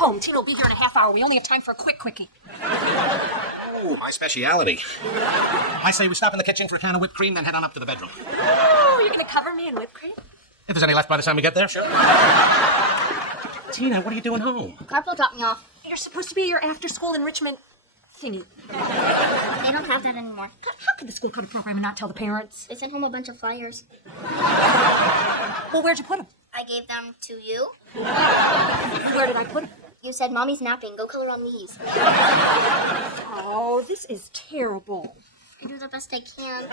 home. Tina will be here in a half hour. We only have time for a quick quickie. Oh, my speciality. I say we stop in the kitchen for a can of whipped cream, then head on up to the bedroom. Oh, you're going to cover me in whipped cream? If there's any left by the time we get there, sure. Tina, what are you doing home? Carpool dropped me off. You're supposed to be your after-school enrichment thingy. They don't have that anymore. How could the school cut a program and not tell the parents? They sent home a bunch of flyers. Well, where'd you put them? I gave them to you. Where did I put them? You said, Mommy's napping. Go color on these. Oh, this is terrible. I do the best I can.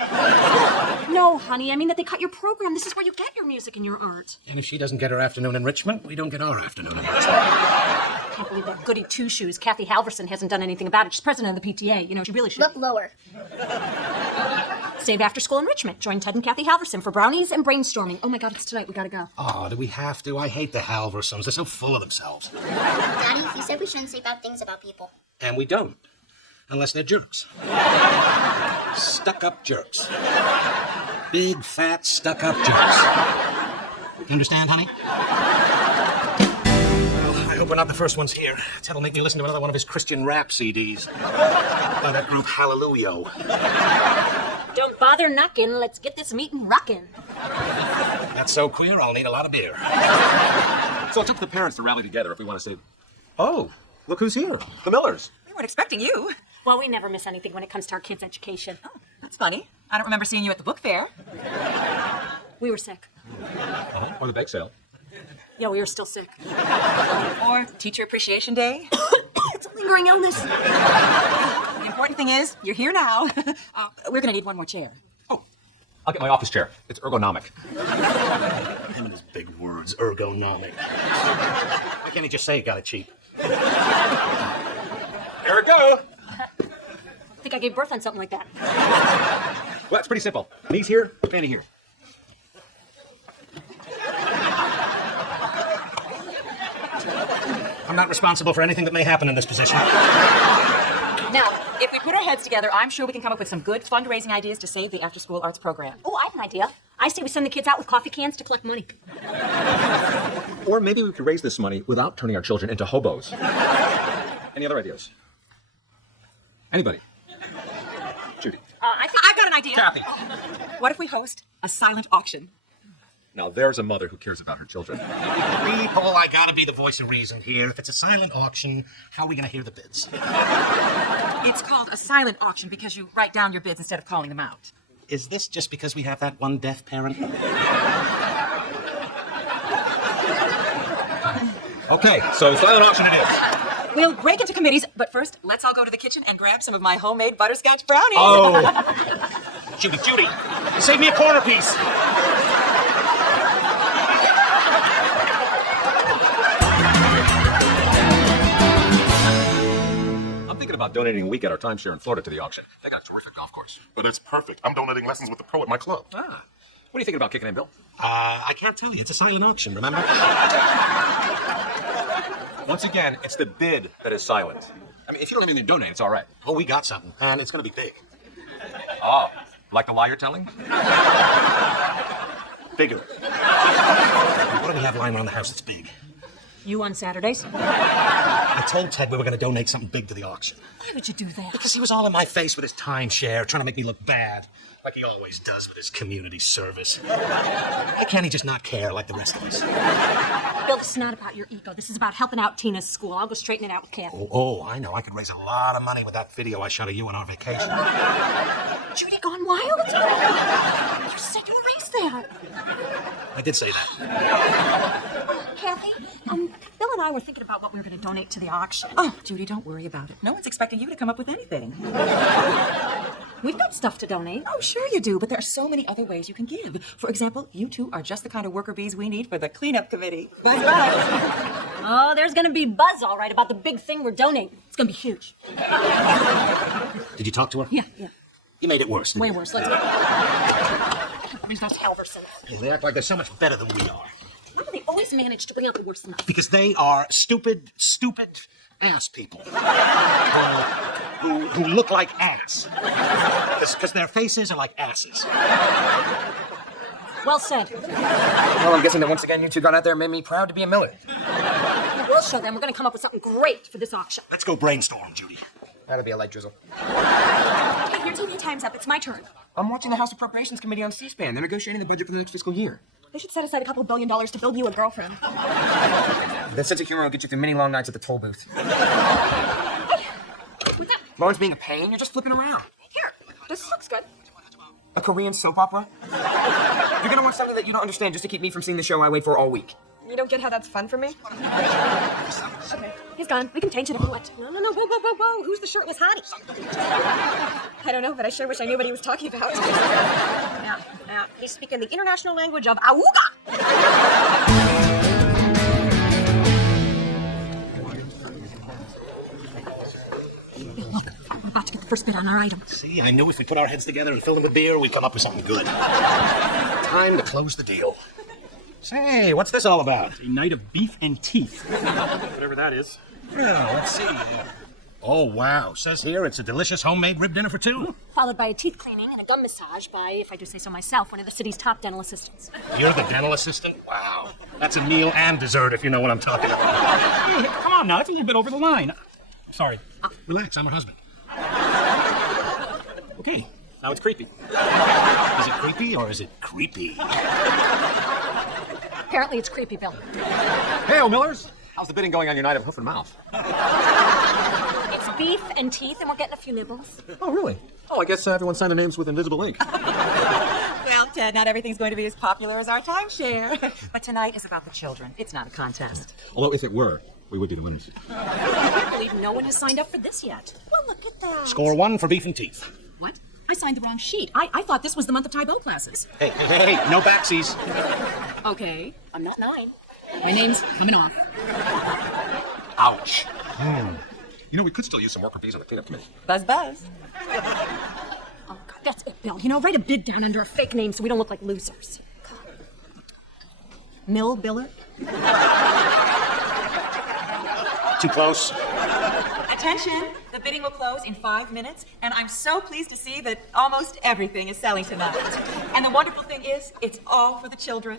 No, honey, I mean that they cut your program. This is where you get your music and your art. And if she doesn't get her afternoon enrichment, we don't get our afternoon enrichment. I can't believe that goody two-shoes, Kathy Halverson, hasn't done anything about it. She's president of the PTA. You know, she really should. Look lower. Save after-school enrichment. Join Ted and Kathy Halverson for brownies and brainstorming. Oh, my God, it's tonight. We gotta go. Oh, do we have to? I hate the Halversons. They're so full of themselves. Daddy, you said we shouldn't say bad things about people. And we don't. Unless they're jerks. Stuck-up jerks. Big, fat, stuck-up jerks. You understand, honey? Well, I hope we're not the first ones here. Ted'll make me listen to another one of his Christian rap CDs. By that group Hallelujah. Don't bother knocking. Let's get this meeting rockin'. That's so queer, I'll need a lot of beer. So it's up to the parents to rally together if we want to say, oh, look who's here. The Millers. We weren't expecting you. Well, we never miss anything when it comes to our kids' education. Oh, that's funny. I don't remember seeing you at the book fair. We were sick. Or the bake sale. Yeah, we were still sick. Or Teacher Appreciation Day. It's a lingering illness. The important thing is, you're here now. We're going to need one more chair. Oh, I'll get my office chair. It's ergonomic. Him and his big words, ergonomic. Why can't he just say he got it cheap? Here we go. I think I gave birth on something like that. Well, it's pretty simple. Knees here, fanny here. I'm not responsible for anything that may happen in this position. Now, if we put our heads together, I'm sure we can come up with some good fundraising ideas to save the after-school arts program. Oh, I have an idea. I say we send the kids out with coffee cans to collect money. Or maybe we could raise this money without turning our children into hobos. Any other ideas? Anybody? Judy. I've got an idea. Kathy. What if we host a silent auction? Now, there's a mother who cares about her children. People, I gotta be the voice of reason here. If it's a silent auction, how are we gonna hear the bids? It's called a silent auction because you write down your bids instead of calling them out. Is this just because we have that one deaf parent? Okay, so silent auction it is. We'll break into committees, but first, let's all go to the kitchen and grab some of my homemade butterscotch brownies. Oh. Judy, save me a corner piece. I'm thinking about donating a week at our timeshare in Florida to the auction. They got a terrific golf course. But that's perfect. I'm donating lessons with the pro at my club. Ah. What are you thinking about kicking in, Bill? I can't tell you. It's a silent auction, remember? Once again, it's the bid that is silent. I mean, if you don't have anything to donate, it's all right. Oh, we got something, and it's gonna be big. Oh, like the lie you're telling? Bigger. What do we have lying around the house that's big? You on Saturdays? I told Ted we were gonna donate something big to the auction. Why would you do that? Because he was all in my face with his timeshare, trying to make me look bad. Like he always does with his community service. Why can't he just not care like the rest of us? Bill, this is not about your ego. This is about helping out Tina's school. I'll go straighten it out with Kathy. Oh, I know. I could raise a lot of money with that video I shot of you on our vacation. Judy gone wild? You said you erased that. I did say that. Kathy, Bill and I were thinking about what we were going to donate to the auction. Oh, Judy, don't worry about it. No one's expecting you to come up with anything. We've got stuff to donate. Oh, sure you do, but there are so many other ways you can give. For example, you two are just the kind of worker bees we need for the cleanup committee. That's right. Oh, there's going to be buzz, all right, about the big thing we're donating. It's going to be huge. Did you talk to her? Yeah. You made it worse, didn't Way you? worse. Let's go. There's no Halverson. They act like they're so much better than we are. How do they always manage to bring out the worst in us? Because they are stupid ass people. Who look like ass. Because their faces are like asses. Well said. Well, I'm guessing that once again you two got out there and made me proud to be a Miller. What will show them. We're going to come up with something great for this auction. Let's go brainstorm, Judy. That'll be a light drizzle. Hey, your TV time's up. It's my turn. I'm watching the House Appropriations Committee on C-SPAN. They're negotiating the budget for the next fiscal year. They should set aside $2 billion to build you a girlfriend. That sense of humor will get you through many long nights at the toll booth. With that, Lauren's being a pain. You're just flipping around. here, this looks good. A Korean soap opera? You're gonna want something that you don't understand just to keep me from seeing the show I wait for all week. You don't get how that's fun for me? Okay, he's gone. We can change it if we want. No, whoa. Who's the shirtless hottie? I don't know, but I sure wish I knew what he was talking about. Now, he's speaking the international language of Awooga! Look, we're about to get the first bid on our item. See, I knew if we put our heads together and filled them with beer, we'd come up with something good. Time to close the deal. Say, what's this all about? A night of beef and teeth. Whatever that is. Yeah, let's see. Oh, wow. Says here it's a delicious homemade rib dinner for two. Followed by a teeth cleaning and a gum massage by, if I do say so myself, one of the city's top dental assistants. You're the dental assistant? Wow. That's a meal and dessert, if you know what I'm talking about. Hey, come on now, that's a little bit over the line. Sorry. Relax, I'm her husband. Okay, now it's creepy. Is it creepy or is it creepy? Apparently it's creepy, Bill. Hey, Millers. How's the bidding going on your night of hoof and mouth? It's beef and teeth, and we're getting a few nibbles. Oh, really? Oh, I guess everyone signed their names with invisible ink. Well, Ted, not everything's going to be as popular as our timeshare. But tonight is about the children. It's not a contest. Although if it were, we would be the winners. I can't believe no one has signed up for this yet. Well, look at that. Score 1 for beef and teeth. What? I signed the wrong sheet. I thought this was the month of Tybo classes. Hey, no backsies. Okay, I'm not 9. My name's coming off. Ouch. You know, we could still use some worker bees on the cleanup committee. Buzz. Oh, God, that's it, Bill. You know, write a bid down under a fake name so we don't look like losers. Mill Biller? Too close. Attention, the bidding will close in 5 minutes, and I'm so pleased to see that almost everything is selling tonight. And the wonderful thing is, it's all for the children.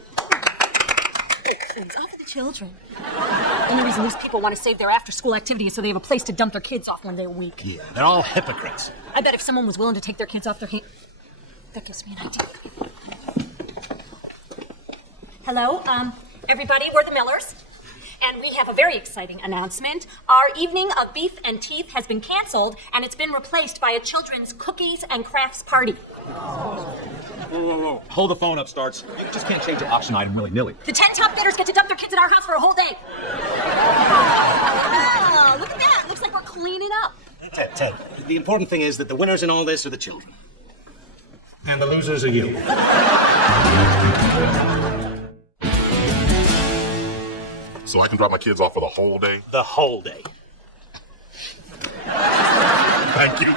It's all for the children. The only reason these people want to save their after-school activities so they have a place to dump their kids off one day a week. Yeah, they're all hypocrites. I bet if someone was willing to take their kids off their hands... That gives me an idea. Hello, everybody, we're the Millers. And we have a very exciting announcement. Our evening of beef and teeth has been canceled, and it's been replaced by a children's cookies and crafts party. Whoa. Hold the phone up, Starts. You just can't change an auction item willy-nilly. The 10 top bidders get to dump their kids at our house for a whole day. Oh, look at that. Looks like we're cleaning up. Ted, the important thing is that the winners in all this are the children. And the losers are you. So I can drop my kids off for the whole day? The whole day. Thank you.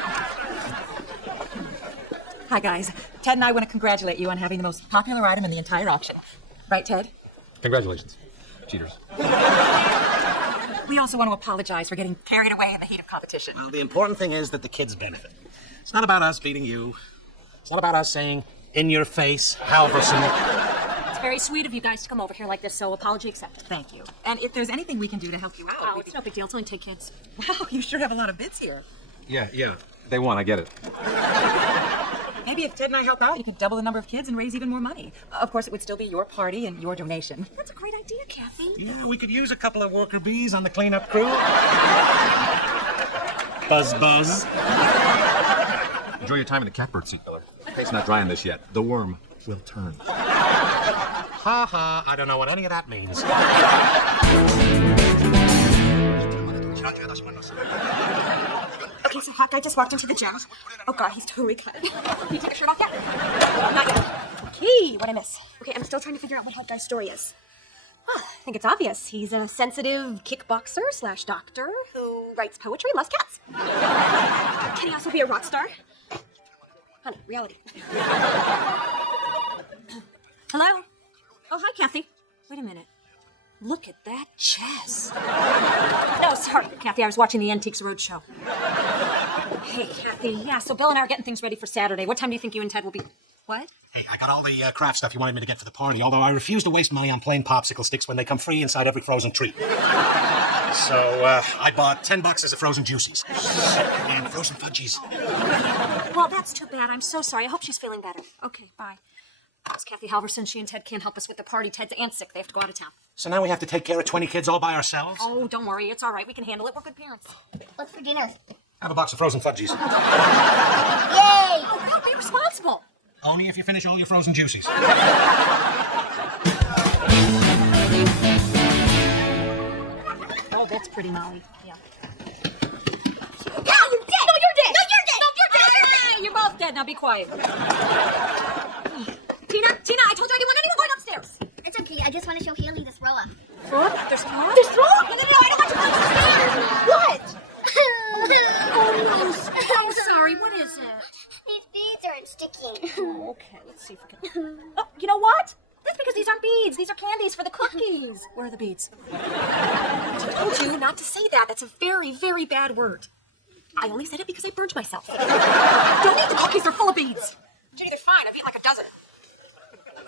Hi, guys. Ted and I want to congratulate you on having the most popular item in the entire auction. Right, Ted? Congratulations, cheaters. We also want to apologize for getting carried away in the heat of competition. Well, the important thing is that the kids benefit. It's not about us beating you. It's not about us saying, in your face, Halverson. It's very sweet of you guys to come over here like this, so apology accepted. Thank you. And if there's anything we can do to help you out... Oh, it's no big deal. It's only 10 kids. Wow, you sure have a lot of bids here. Yeah. They won, I get it. Maybe if Ted and I help out, you could double the number of kids and raise even more money. Of course, it would still be your party and your donation. That's a great idea, Kathy. Yeah, we could use a couple of worker bees on the cleanup crew. Buzz. Enjoy your time in the catbird seat, Miller. The paint's not dry on this yet. The worm will turn. Ha, I don't know what any of that means. Okay, so Hawkeye just walked into the gym. Oh, God, he's totally cut. Can you take your shirt off yet? Not yet. Okay, what'd I miss? Okay, I'm still trying to figure out what Hawkeye's story is. I think it's obvious. He's a sensitive kickboxer/doctor who writes poetry, loves cats. Can he also be a rock star? Honey, reality. Hello? Oh, hi, Kathy. Wait a minute. Look at that chess. No, sorry, Kathy. I was watching the Antiques Roadshow. Hey, Kathy. Yeah, so Bill and I are getting things ready for Saturday. What time do you think you and Ted will be? What? Hey, I got all the craft stuff you wanted me to get for the party, although I refuse to waste money on plain popsicle sticks when they come free inside every frozen treat. So, I bought 10 boxes of frozen juicies. And frozen fudgies. Well, that's too bad. I'm so sorry. I hope she's feeling better. Okay, bye. It's Kathy Halverson. She and Ted can't help us with the party. Ted's aunt's sick. They have to go out of town. So now we have to take care of 20 kids all by ourselves? Oh, don't worry. It's all right. We can handle it. We're good parents. What's for dinner? Have a box of frozen fudgies. Yay! Oh, be responsible. Only if you finish all your frozen juicies. Oh, that's pretty, Molly. Yeah. No, you're dead! No, you're dead! No, you're dead! No, you're dead! You're both dead. Now be quiet. Tina, I told you I didn't want anyone going upstairs. It's okay. I just want to show Haley this roll-up. What? There's more? There's more? No, I don't want you to What? I'm sorry. What is it? These beads aren't sticking. Oh, okay. Let's see if we can. Oh, you know what? That's because these aren't beads. These are candies for the cookies. Where are the beads? I told you not to say that. That's a very, very bad word. I only said it because I burned myself. Don't eat the cookies. They're full of beads. Gee, they're fine. I've eaten like a dozen.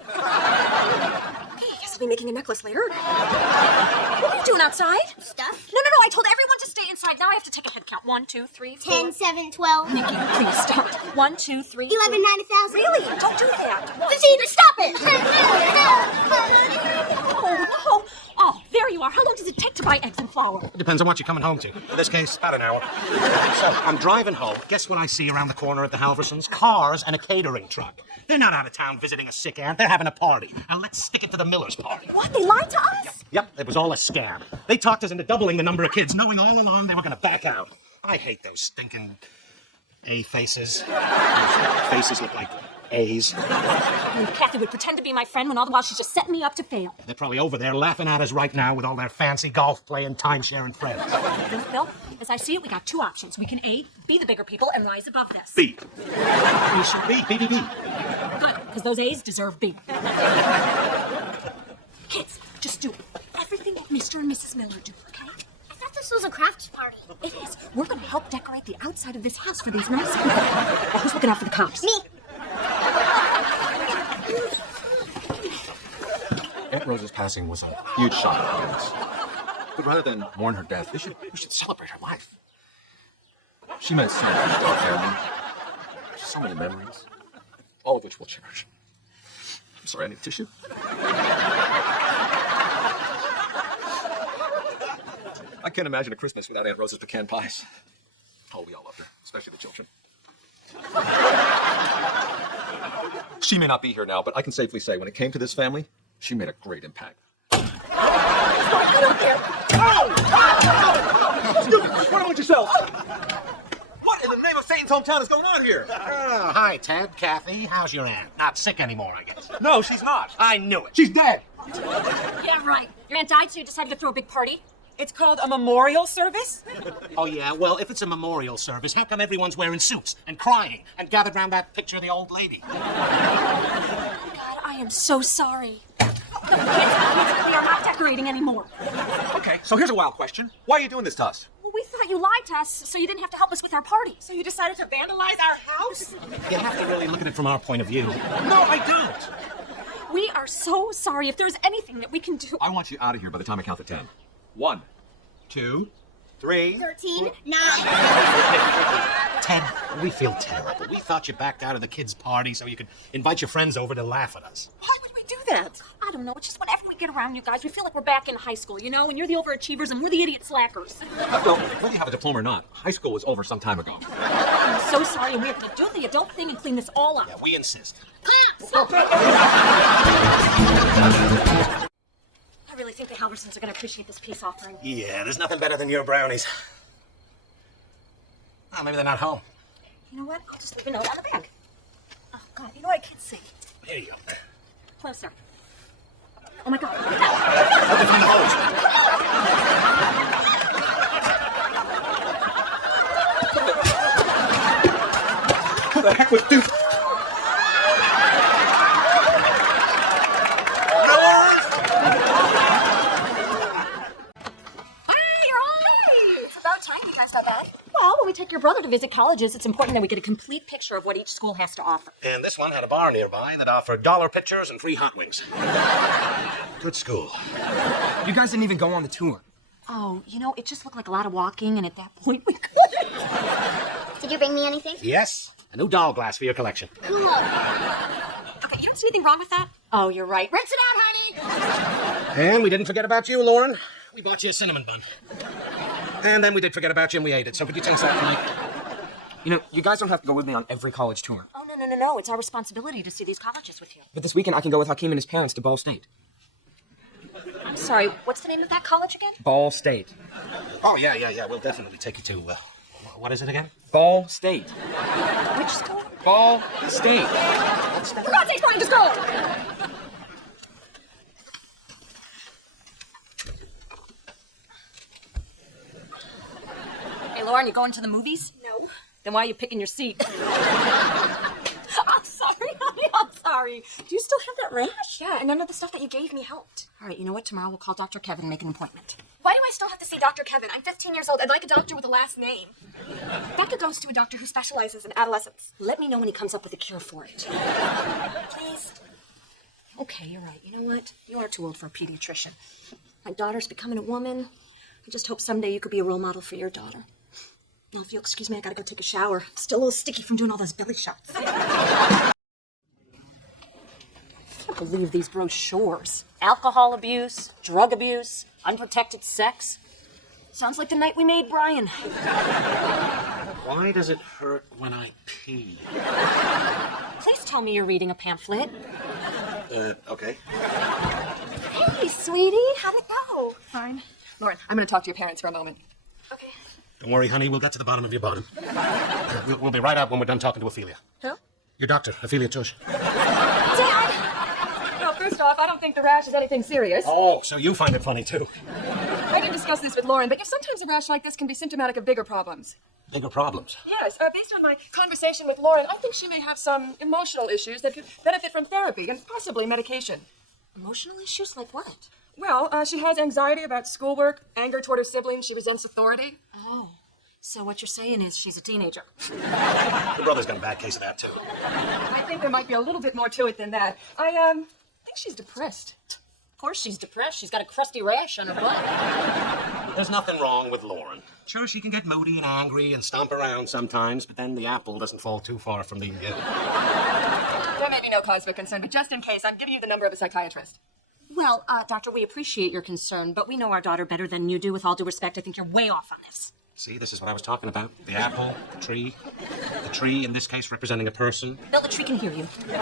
Okay, I guess I'll be making a necklace later. What are you doing outside? Stuff? No. I told everyone to stay inside. Now I have to take a head count. 1, 2, 3, 4. 10, 7, 12. Nikki, please stop. 1, 2, 3. 11, 9, 1,000. Really? Don't do that. 15, stop it! Oh, there you are. How long does it take to buy eggs and flour? It depends on what you're coming home to. In this case, about an hour. So, I'm driving home. Guess what I see around the corner at the Halversons? Cars and a catering truck. They're not out of town visiting a sick aunt. They're having a party. And let's stick it to the Miller's party. What? They lied to us? Yep, it was all a scam. They talked us into doubling the number of kids, knowing all along they were going to back out. I hate those stinking A faces. Those faces look like A's. And Kathy would pretend to be my friend when all the while she's just setting me up to fail. They're probably over there laughing at us right now with all their fancy golf playing, time-sharing friends. Bill, as I see it, we got two options. We can A, be the bigger people and rise above this. B. You should be. B. Good, because those A's deserve B. Kids, just do everything that Mr. and Mrs. Miller do, okay? I thought this was a crafts party. It is. We're going to help decorate the outside of this house for these nice people. Now, who's looking out for the cops? Me. Aunt Rose's passing was a huge shock to us. But rather than mourn her death, we should celebrate her life. She meant so much to our family. So many memories, all of which we'll cherish. I'm sorry, I need a tissue. I can't imagine a Christmas without Aunt Rose's pecan pies. Oh, we all loved her, especially the children. She may not be here now, but I can safely say when it came to this family, she made a great impact. What about yourself? What in the name of Satan's hometown is going on here? Hi, Ted, Kathy. How's your aunt? Not sick anymore, I guess. No, she's not. I knew it. She's dead. Yeah, right. Your aunt died, so you decided to throw a big party? It's called a memorial service? Oh, yeah? Well, if it's a memorial service, how come everyone's wearing suits and crying and gathered around that picture of the old lady? God, I am so sorry. No, kids, we are not decorating anymore. Okay, so here's a wild question. Why are you doing this to us? Well, we thought you lied to us, so you didn't have to help us with our party. So you decided to vandalize our house? You have to really look at it from our point of view. No, I don't. We are so sorry. If there's anything that we can do... I want you out of here by the time I count to 10. 1, 2, 3. 13, 9. Ted, we feel terrible. We thought you backed out of the kids' party so you could invite your friends over to laugh at us. Why would we do that? I don't know. It's just whenever we get around you guys, we feel like we're back in high school, you know? And you're the overachievers and we're the idiot slackers. Well, whether you have a diploma or not, high school was over some time ago. I'm so sorry, and we have to do the adult thing and clean this all up. Yeah, we insist. I really think the Halversons are going to appreciate this peace offering. Yeah, there's nothing better than your brownies. Oh, maybe they're not home. You know what? I'll just leave a note on the bag. Oh, God, you know what? I can't see. Here you go. Closer. Oh, my God. Who the heck was doing? Well, when we we take your brother to visit colleges, it's important that we get a complete picture of what each school has to offer. And this one had a bar nearby that offered dollar pictures and free hot wings. Good school. You guys didn't even go on the tour. Oh, you know, it just looked like a lot of walking, and at that point we couldn't. Did you bring me anything? Yes, a new doll glass for your collection. Cool. Okay, you don't see anything wrong with that? Oh, you're right. Rinse it out, honey. And we didn't forget about you, Lauren. We bought you a cinnamon bun. And then we did forget about you and we ate it. So could you taste that for me? You know, you guys don't have to go with me on every college tour. Oh, no. It's our responsibility to see these colleges with you. But this weekend I can go with Hakeem and his parents to Ball State. I'm sorry, what's the name of that college again? Ball State. Oh, yeah. We'll definitely take you to, what is it again? Ball State. Which school? Ball State. For God's sake, Brian, just go! Hey, Lauren, you going to the movies? No. Then why are you picking your seat? I'm sorry, honey. I'm sorry. Do you still have that rash? Yeah, and none of the stuff that you gave me helped. All right, you know what? Tomorrow we'll call Dr. Kevin and make an appointment. Why do I still have to see Dr. Kevin? I'm 15 years old. I'd like a doctor with a last name. Becca goes to a doctor who specializes in adolescence. Let me know when he comes up with a cure for it. Please? Okay, you're right. You know what? You are too old for a pediatrician. My daughter's becoming a woman. I just hope someday you could be a role model for your daughter. Now, if you'll excuse me, I gotta go take a shower. Still a little sticky from doing all those belly shots. I can't believe these brochures. Alcohol abuse, drug abuse, unprotected sex. Sounds like the night we made Brian. Why does it hurt when I pee? Please tell me you're reading a pamphlet. Okay. Hey, sweetie. How'd it go? Fine. Lauren, I'm going to talk to your parents for a moment. Okay. Don't worry, honey. We'll get to the bottom of your bottom. We'll be right out when we're done talking to Ophelia. Who? Your doctor, Ophelia Tush. Dad! Well, first off, I don't think the rash is anything serious. Oh, so you find it funny, too. I didn't discuss this with Lauren, but sometimes a rash like this can be symptomatic of bigger problems. Bigger problems. Yes, based on my conversation with Lauren, I think she may have some emotional issues that could benefit from therapy and possibly medication. Emotional issues like what? Well, she has anxiety about schoolwork, anger toward her siblings, she resents authority. Oh, so what you're saying is she's a teenager. Your brother's got a bad case of that, too. I think there might be a little bit more to it than that. I think she's depressed. Of course she's depressed. She's got a crusty rash on her butt. There's nothing wrong with Lauren. Sure, she can get moody and angry and stomp around sometimes, but then the apple doesn't fall too far from the... There may be no cause for concern, but just in case, I'm giving you the number of a psychiatrist. Well, Doctor, we appreciate your concern, but we know our daughter better than you do. With all due respect, I think you're way off on this. See, this is what I was talking about. The apple, the tree. The tree, in this case, representing a person. Bill, the tree can hear you. You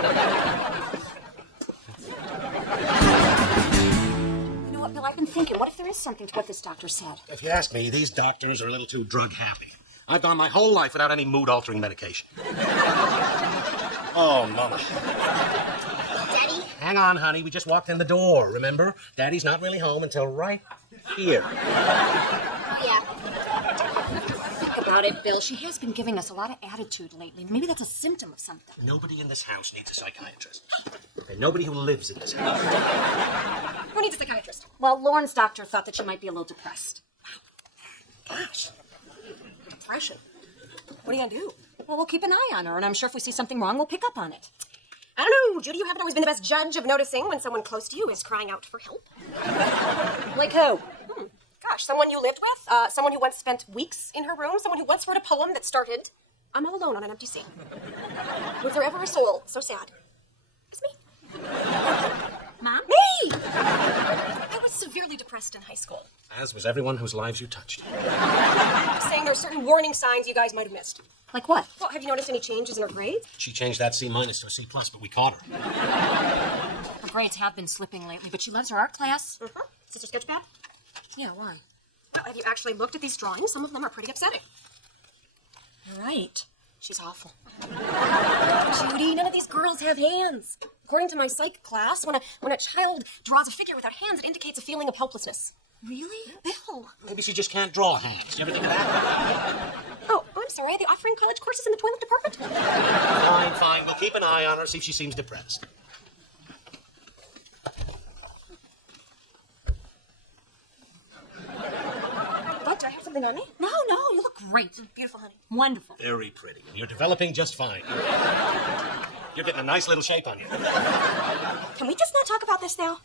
know what, Bill, I've been thinking, what if there is something to what this doctor said? If you ask me, these doctors are a little too drug-happy. I've gone my whole life without any mood-altering medication. Oh, Mama. Daddy? Hang on, honey. We just walked in the door, remember? Daddy's not really home until right here. Yeah. Think about it, Bill. She has been giving us a lot of attitude lately. Maybe that's a symptom of something. Nobody in this house needs a psychiatrist. And nobody who lives in this house. Who needs a psychiatrist? Well, Lauren's doctor thought that she might be a little depressed. Gosh. Depression. What are you gonna do? Well, we'll keep an eye on her, and I'm sure if we see something wrong, we'll pick up on it. I don't know, Judy, you haven't always been the best judge of noticing when someone close to you is crying out for help. Like who? Gosh, someone you lived with, someone who once spent weeks in her room, someone who once wrote a poem that started, "I'm all alone on an empty sea." Was there ever a soul so sad? It's me. Mom? Me! I was severely depressed in high school. As was everyone whose lives you touched. Saying there are certain warning signs you guys might have missed. Like what? Well, have you noticed any changes in her grades? She changed that C- to a C+, but we caught her. Her grades have been slipping lately, but she loves her art class. Mm-hmm. Is this a sketchpad? Yeah, why? Well, have you actually looked at these drawings? Some of them are pretty upsetting. You're right. She's awful. Judy, none of these girls have hands. According to my psych class, when a child draws a figure without hands, it indicates a feeling of helplessness. Really? Bill. Maybe she just can't draw hands. You ever think of that? Oh, I'm sorry. Are they offering college courses in the toilet department? Fine. We'll keep an eye on her, see if she seems depressed. But I have some something on me. No, you look great. Beautiful, honey. Wonderful. Very pretty. You're developing just fine. You're getting a nice little shape on you. Can we just not talk about this now?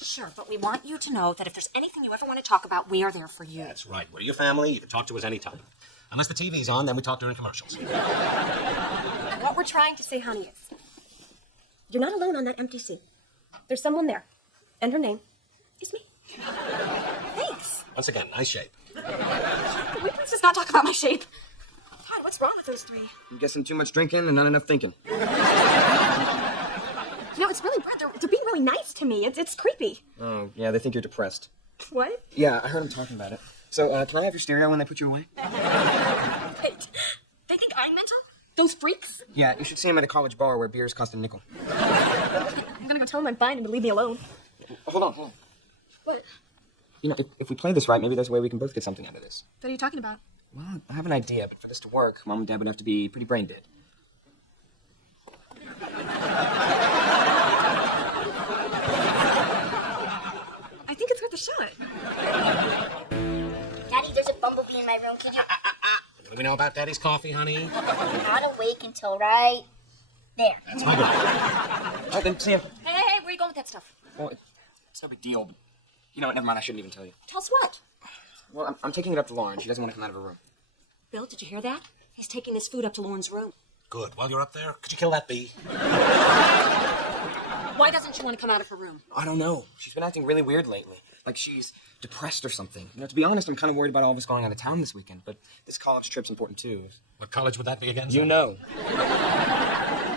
Sure, but we want you to know that if there's anything you ever want to talk about, we are there for you. That's right. We're your family. You can talk to us anytime. Unless the TV's on, then we talk during commercials. What we're trying to say, honey, is you're not alone on that empty seat. There's someone there, and her name is me. Thanks. Once again, nice shape. Can we please just not talk about my shape? God, what's wrong with those three? I'm guessing too much drinking and not enough thinking. You know, it's really weird. They're being really nice to me. It's creepy. Oh, yeah, they think you're depressed. What? Yeah, I heard them talking about it. So, can I have your stereo when they put you away? Wait, they think I'm mental? Those freaks? Yeah, you should see them at a college bar where beers cost a nickel. I'm gonna go tell them I'm fine and to leave me alone. Hold on. What? You know, if we play this right, maybe there's a way we can both get something out of this. What are you talking about? Well, I have an idea, but for this to work, Mom and Dad would have to be pretty brain dead. I think it's worth a shot. Daddy, there's a bumblebee in my room. Could you... What do we know about Daddy's coffee, honey? I'm not awake until right there. That's my girl. All right, then, Sam. Hey, where are you going with that stuff? Well, it's no big deal, but you know what? Never mind. I shouldn't even tell you. Tell us what? Well, I'm taking it up to Lauren. She doesn't want to come out of her room. Bill, did you hear that? He's taking this food up to Lauren's room. Good. While you're up there, could you kill that bee? Why doesn't she want to come out of her room? I don't know. She's been acting really weird lately. Like she's depressed or something. You know, to be honest, I'm kind of worried about all of us going out of town this weekend, but this college trip's important too. What college would that be again? You know.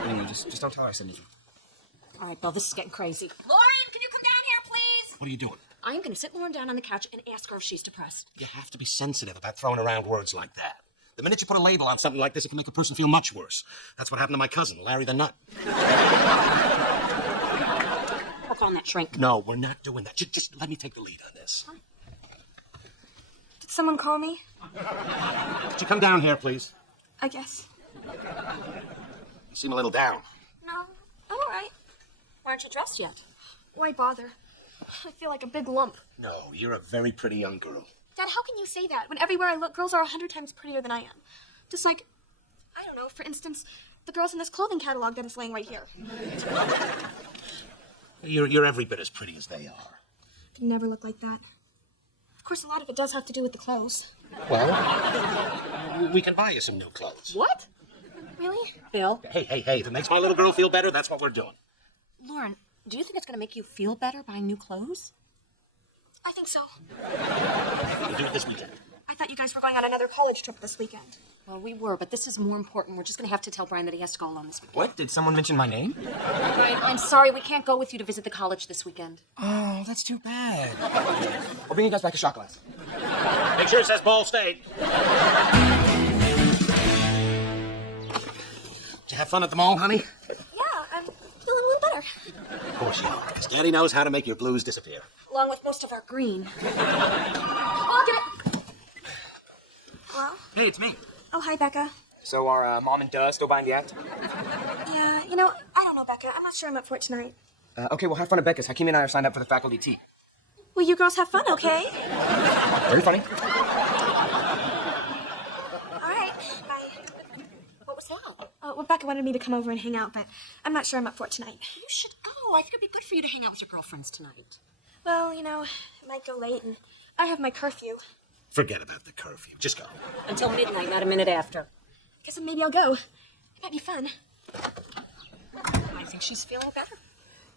Anyway, just don't tell her I said anything. All right, Bill, this is getting crazy. Lauren, can you come down here, please? What are you doing? I am going to sit Lauren down on the couch and ask her if she's depressed. You have to be sensitive about throwing around words like that. The minute you put a label on something like this, it can make a person feel much worse. That's what happened to my cousin, Larry the Nut. Work on that shrink. No, we're not doing that. Just let me take the lead on this. Did someone call me? Could you come down here, please? I guess. You seem a little down. No, I'm all right. Why aren't you dressed yet? Why bother? I feel like a big lump. No, you're a very pretty young girl. Dad, how can you say that when everywhere I look, girls are 100 times prettier than I am? Just like, I don't know, for instance, the girls in this clothing catalog that is laying right here. You're every bit as pretty as they are. Can never look like that. Of course, a lot of it does have to do with the clothes. Well, we can buy you some new clothes. What? Really? Bill? Hey, if it makes my little girl feel better, that's what we're doing. Lauren, do you think it's going to make you feel better buying new clothes? I think so. We'll do it this weekend. I thought you guys were going on another college trip this weekend. Well, we were, but this is more important. We're just going to have to tell Brian that he has to go alone this weekend. What? Did someone mention my name? Brian, I'm sorry, we can't go with you to visit the college this weekend. Oh, that's too bad. I'll bring you guys back a shot glass. Make sure it says Ball State. Did you have fun at the mall, honey? Yeah, I'm feeling a little better. Of course you are, because Daddy knows how to make your blues disappear. Along with most of our green. I'll get it. Hello? Hey, it's me. Oh, hi, Becca. So are Mom and Duh still buying the act? Yeah, you know, I don't know, Becca. I'm not sure I'm up for it tonight. Okay, well, have fun at Becca's. Hakeem and I are signed up for the faculty tea. Well, you girls have fun, okay? Very funny. All right, bye. What was that? Well, Becca wanted me to come over and hang out, but I'm not sure I'm up for it tonight. You should go. I think it'd be good for you to hang out with your girlfriends tonight. Well, you know, it might go late, and I have my curfew. Forget about the curfew. Just go. Until midnight, not a minute after. Guess maybe I'll go. It might be fun. I think she's feeling better.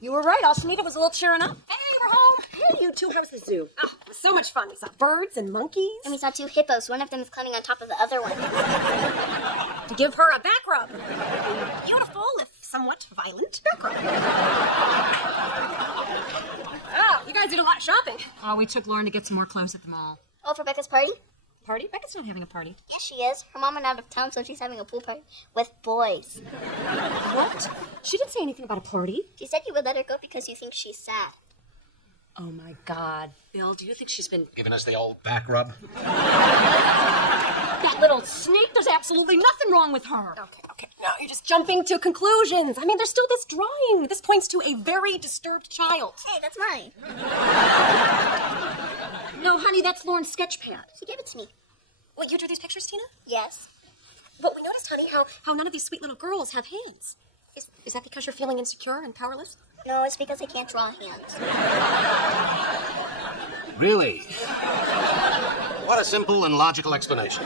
You were right. All she needed was a little cheering up. Hey, we're home. Hey, you two. How was the zoo? Oh, it was so much fun. We saw birds and monkeys. And we saw two hippos. One of them is climbing on top of the other one. To give her a back rub. Beautiful, if somewhat violent back rub. Oh, you guys did a lot of shopping. Oh, we took Lauren to get some more clothes at the mall. Oh, for Becca's party? Party? Becca's not having a party. Yes, she is. Her mom went out of town, so she's having a pool party with boys. What? She didn't say anything about a party. She said you would let her go because you think she's sad. Oh, my God. Bill, do you think she's been... Giving us the old back rub? That little sneak? There's absolutely nothing wrong with her. Okay. No, you're just jumping to conclusions. I mean, there's still this drawing. This points to a very disturbed child. Hey, that's mine. No, honey, that's Lauren's sketch pad. She gave it to me. Well, you drew these pictures, Tina? Yes. But we noticed, honey, how none of these sweet little girls have hands. Is that because you're feeling insecure and powerless? No, it's because I can't draw hands. Really? What a simple and logical explanation.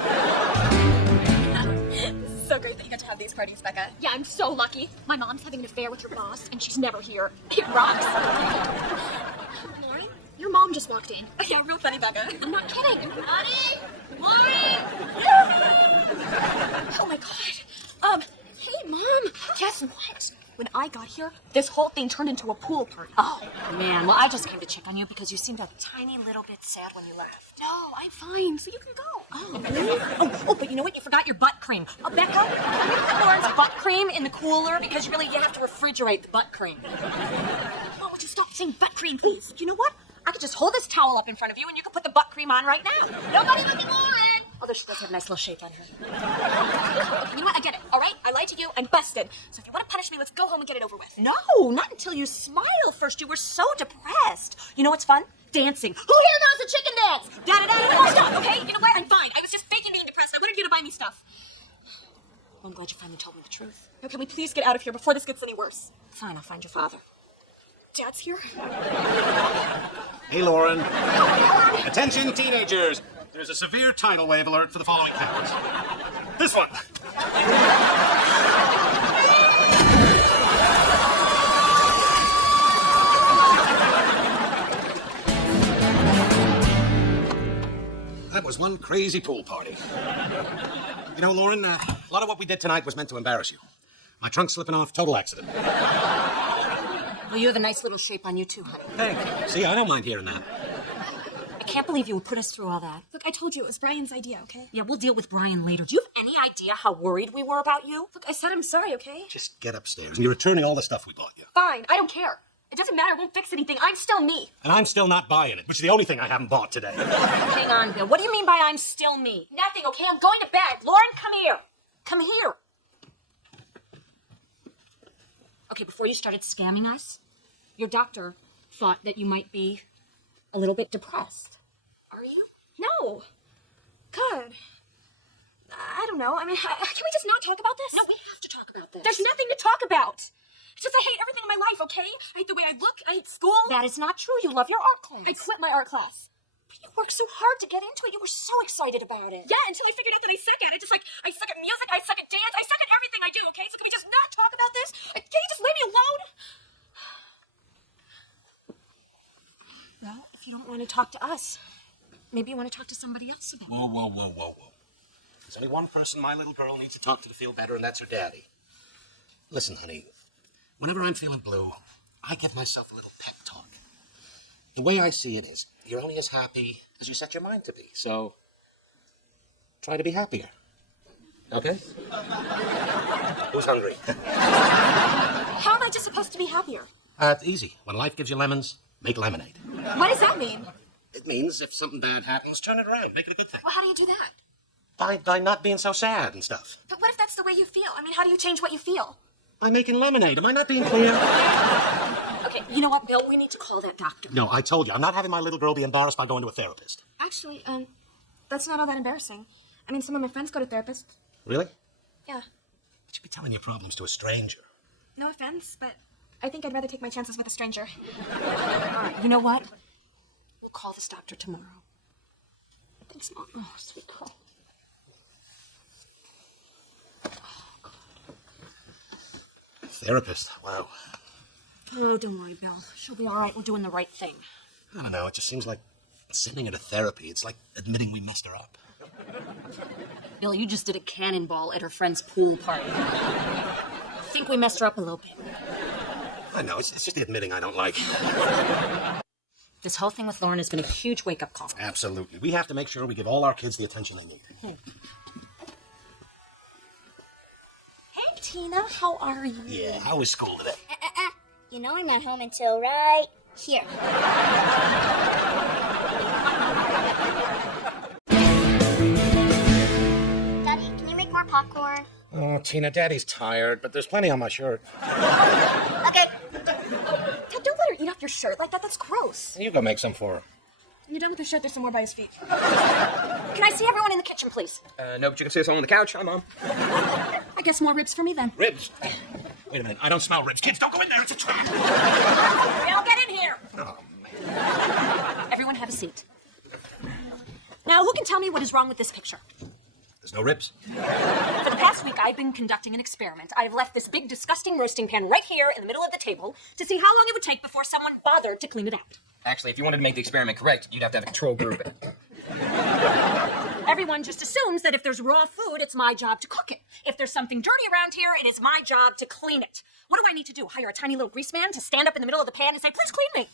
So great that you get to have these parties, Becca. Yeah, I'm so lucky. My mom's having an affair with her boss, and she's never here. It rocks. Lauren, your mom just walked in. Yeah, real funny, Becca. I'm not kidding. Honey! Lauren! Oh my God. Hey, Mom. Guess what? When I got here, this whole thing turned into a pool party. Oh, man. Well, I just came to check on you because you seemed a tiny little bit sad when you left. No, I'm fine, so you can go. Oh, but you know what? You forgot your butt cream. Becca, can you put Lauren's butt cream in the cooler? Because you have to refrigerate the butt cream. Mom, would you stop saying butt cream, please? You know what? I could just hold this towel up in front of you and you could put the butt cream on right now. Nobody look at Lauren! Although she does have a nice little shape on her. Okay, you know what? I get it, all right? I lied to you. I'm busted. So if you want to punish me, let's go home and get it over with. No, not until you smile first. You were so depressed. You know what's fun? Dancing. Who here knows a chicken dance? Da-da-da-da. Stop, okay? You know what? I'm fine. I was just faking being depressed. I wanted you to buy me stuff. Well, I'm glad you finally told me the truth. Now, can we please get out of here before this gets any worse? Fine, I'll find your father. Dad's here? Hey, Lauren. Attention, teenagers. There's a severe tidal wave alert for the following towers. This one. That was one crazy pool party. You know, Lauren, a lot of what we did tonight was meant to embarrass you. My trunk slipping off, total accident. Well, you have a nice little shape on you too, honey. Thank you. See, I don't mind hearing that. I can't believe you would put us through all that. Look, I told you it was Brian's idea, okay? Yeah, we'll deal with Brian later. Do you have any idea how worried we were about you? Look, I said I'm sorry, okay? Just get upstairs, and you're returning all the stuff we bought you. Fine, I don't care. It doesn't matter, it won't fix anything. I'm still me. And I'm still not buying it, which is the only thing I haven't bought today. Hang on, Bill. What do you mean by I'm still me? Nothing, okay? I'm going to bed. Lauren, come here. Come here. Okay, before you started scamming us, your doctor thought that you might be a little bit depressed. Are you? No. God. I don't know. I mean, can we just not talk about this? No, we have to talk about this. There's nothing to talk about. It's just I hate everything in my life, okay? I hate the way I look. I hate school. That is not true. You love your art class. I quit my art class. But you worked so hard to get into it. You were so excited about it. Yeah, until I figured out that I suck at it. Just like I suck at music, I suck at dance, I suck at everything I do, okay? So can we just not talk about this? Can you just leave me alone? Well, if you don't want to talk to us, maybe you want to talk to somebody else about it. Whoa. There's only one person my little girl needs to talk to feel better, and that's her daddy. Listen, honey, whenever I'm feeling blue, I give myself a little pep talk. The way I see it is, you're only as happy as you set your mind to be, so try to be happier. Okay? Who's hungry? How am I just supposed to be happier? It's easy. When life gives you lemons, make lemonade. What does that mean? It means if something bad happens, turn it around. Make it a good thing. Well, how do you do that? By not being so sad and stuff. But what if that's the way you feel? I mean, how do you change what you feel? By making lemonade. Am I not being clear? Okay, you know what, Bill? We need to call that doctor. No, I told you. I'm not having my little girl be embarrassed by going to a therapist. Actually, that's not all that embarrassing. I mean, some of my friends go to therapists. Really? Yeah. But you'd be telling your problems to a stranger. No offense, but I think I'd rather take my chances with a stranger. All right, you know what? We'll call this doctor tomorrow. Thanks, Mom. Oh, sweet girl. Therapist? Wow. Oh, don't worry, Bill. She'll be all right. We're doing the right thing. I don't know. It just seems like sending her to therapy. It's like admitting we messed her up. Bill, you just did a cannonball at her friend's pool party. I think we messed her up a little bit. I know. It's just the admitting I don't like. This whole thing with Lauren has been a huge wake-up call. Absolutely. We have to make sure we give all our kids the attention they need. Hey, Tina, how are you? Yeah, how was school today? You know I'm not home until right here. Daddy, can you make more popcorn? Oh, Tina, Daddy's tired, but there's plenty on my shirt. Okay. Dad, don't let her eat off your shirt like that. That's gross. You go make some for her. You done with the shirt? There's some more by his feet. Can I see everyone in the kitchen, please? No, but you can see us all on the couch. Hi, Mom. I guess more ribs for me then. Ribs? Wait a minute, I don't smell ribs. Kids, don't go in there, it's a trap. We all get in here. Oh, man. Everyone have a seat. Now, who can tell me what is wrong with this picture? There's no ribs. For the past week, I've been conducting an experiment. I've left this big, disgusting roasting pan right here in the middle of the table to see how long it would take before someone bothered to clean it out. Actually, if you wanted to make the experiment correct, you'd have to have a control group. Everyone just assumes that if there's raw food, it's my job to cook it. If there's something dirty around here, it is my job to clean it. What do I need to do? Hire a tiny little grease man to stand up in the middle of the pan and say, please clean me?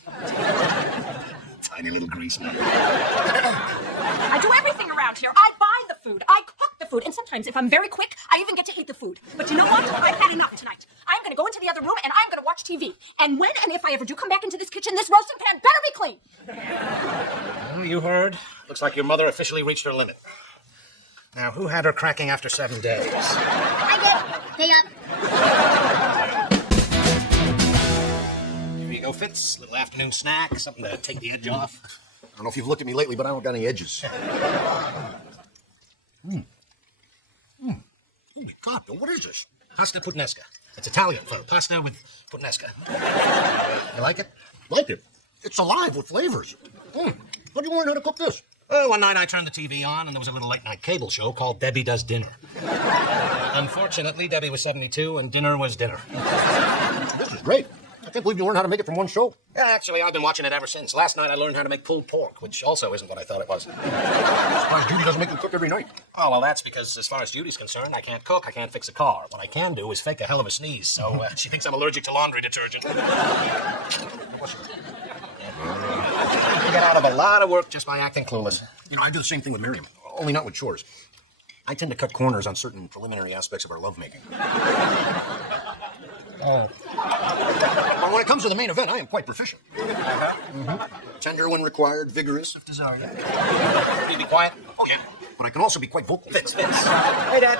Tiny little grease man. I do everything around here. I buy the food. I cook the food. And sometimes, if I'm very quick, I even get to eat the food. But you know what? I've had enough tonight. I'm going to go into the other room and I'm going to watch TV. And when and if I ever do come back into this kitchen, this roasting pan better be clean. Well, you heard. Looks like your mother officially reached her limit. Now, who had her cracking after 7 days? I did. Pick up. Here you go, Fitz. Little afternoon snack, something to take the edge off. I don't know if you've looked at me lately, but I don't got any edges. Holy God, Bill, what is this? Pasta puttanesca. It's Italian for pasta with puttanesca. You like it? Like it? It's alive with flavors. How do you learn how to cook this? Well, one night I turned the TV on and there was a little late-night cable show called Debbie Does Dinner. Unfortunately, Debbie was 72 and dinner was dinner. This is great. I can't believe you learned how to make it from one show. Yeah, actually, I've been watching it ever since. Last night I learned how to make pulled pork, which also isn't what I thought it was. Why, Judy doesn't make you cook every night. Oh, well, that's because as far as Judy's concerned, I can't cook, I can't fix a car. What I can do is fake a hell of a sneeze, so she thinks I'm allergic to laundry detergent. You get out of a lot of work just by acting clueless. You know, I do the same thing with Miriam, only not with chores. I tend to cut corners on certain preliminary aspects of our lovemaking. Oh. Well, when it comes to the main event, I am quite proficient. Tender when required, vigorous if desired. Can you be quiet? Oh, yeah. But I can also be quite vocal. Fitz. Hey, Dad.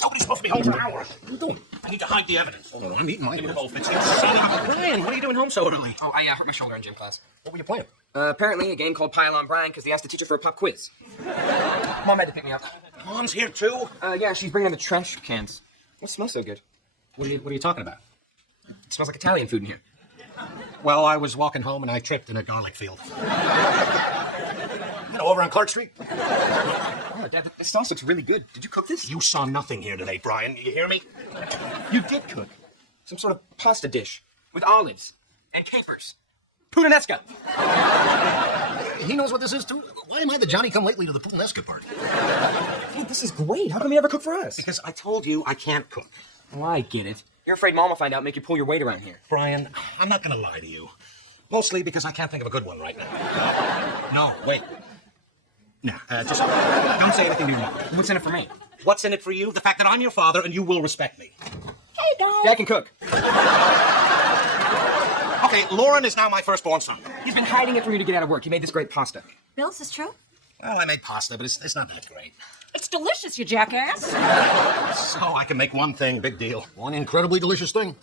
Nobody's supposed to be home for an hour. What are you doing? I need to hide the evidence. Oh, no, I'm eating my Give me the words. bowl, Fitz. Brian, what are you doing home so early? Oh, I hurt my shoulder in gym class. What were you playing? Apparently, a game called Pile on Brian because they asked the teacher for a pop quiz. Mom had to pick me up. Mom's here, too? Yeah, she's bringing in the trash cans. What smells so good? What are you talking about? It smells like Italian food in here. Well, I was walking home and I tripped in a garlic field. You know, over on Clark Street. Oh, Dad, this sauce looks really good. Did you cook this? You saw nothing here today, Brian. You hear me? You did cook. Some sort of pasta dish with olives and capers. Puttanesca. He knows what this is, too. Why am I the Johnny-come-lately to the puttanesca party? Hey, this is great. How come you never cook for us? Because I told you I can't cook. Oh, I get it. You're afraid Mom will find out and make you pull your weight around here. Brian, I'm not going to lie to you. Mostly because I can't think of a good one right now. No, wait. No, just don't say anything to your mother. What's in it for me? What's in it for you? The fact that I'm your father and you will respect me. Hey, guys. Dad can cook. Okay, Lauren is now my firstborn son. He's been hiding it from you to get out of work. He made this great pasta. Bill, is this true? Well, I made pasta, but it's not that great. It's delicious, you jackass. So I can make one thing, big deal. One incredibly delicious thing.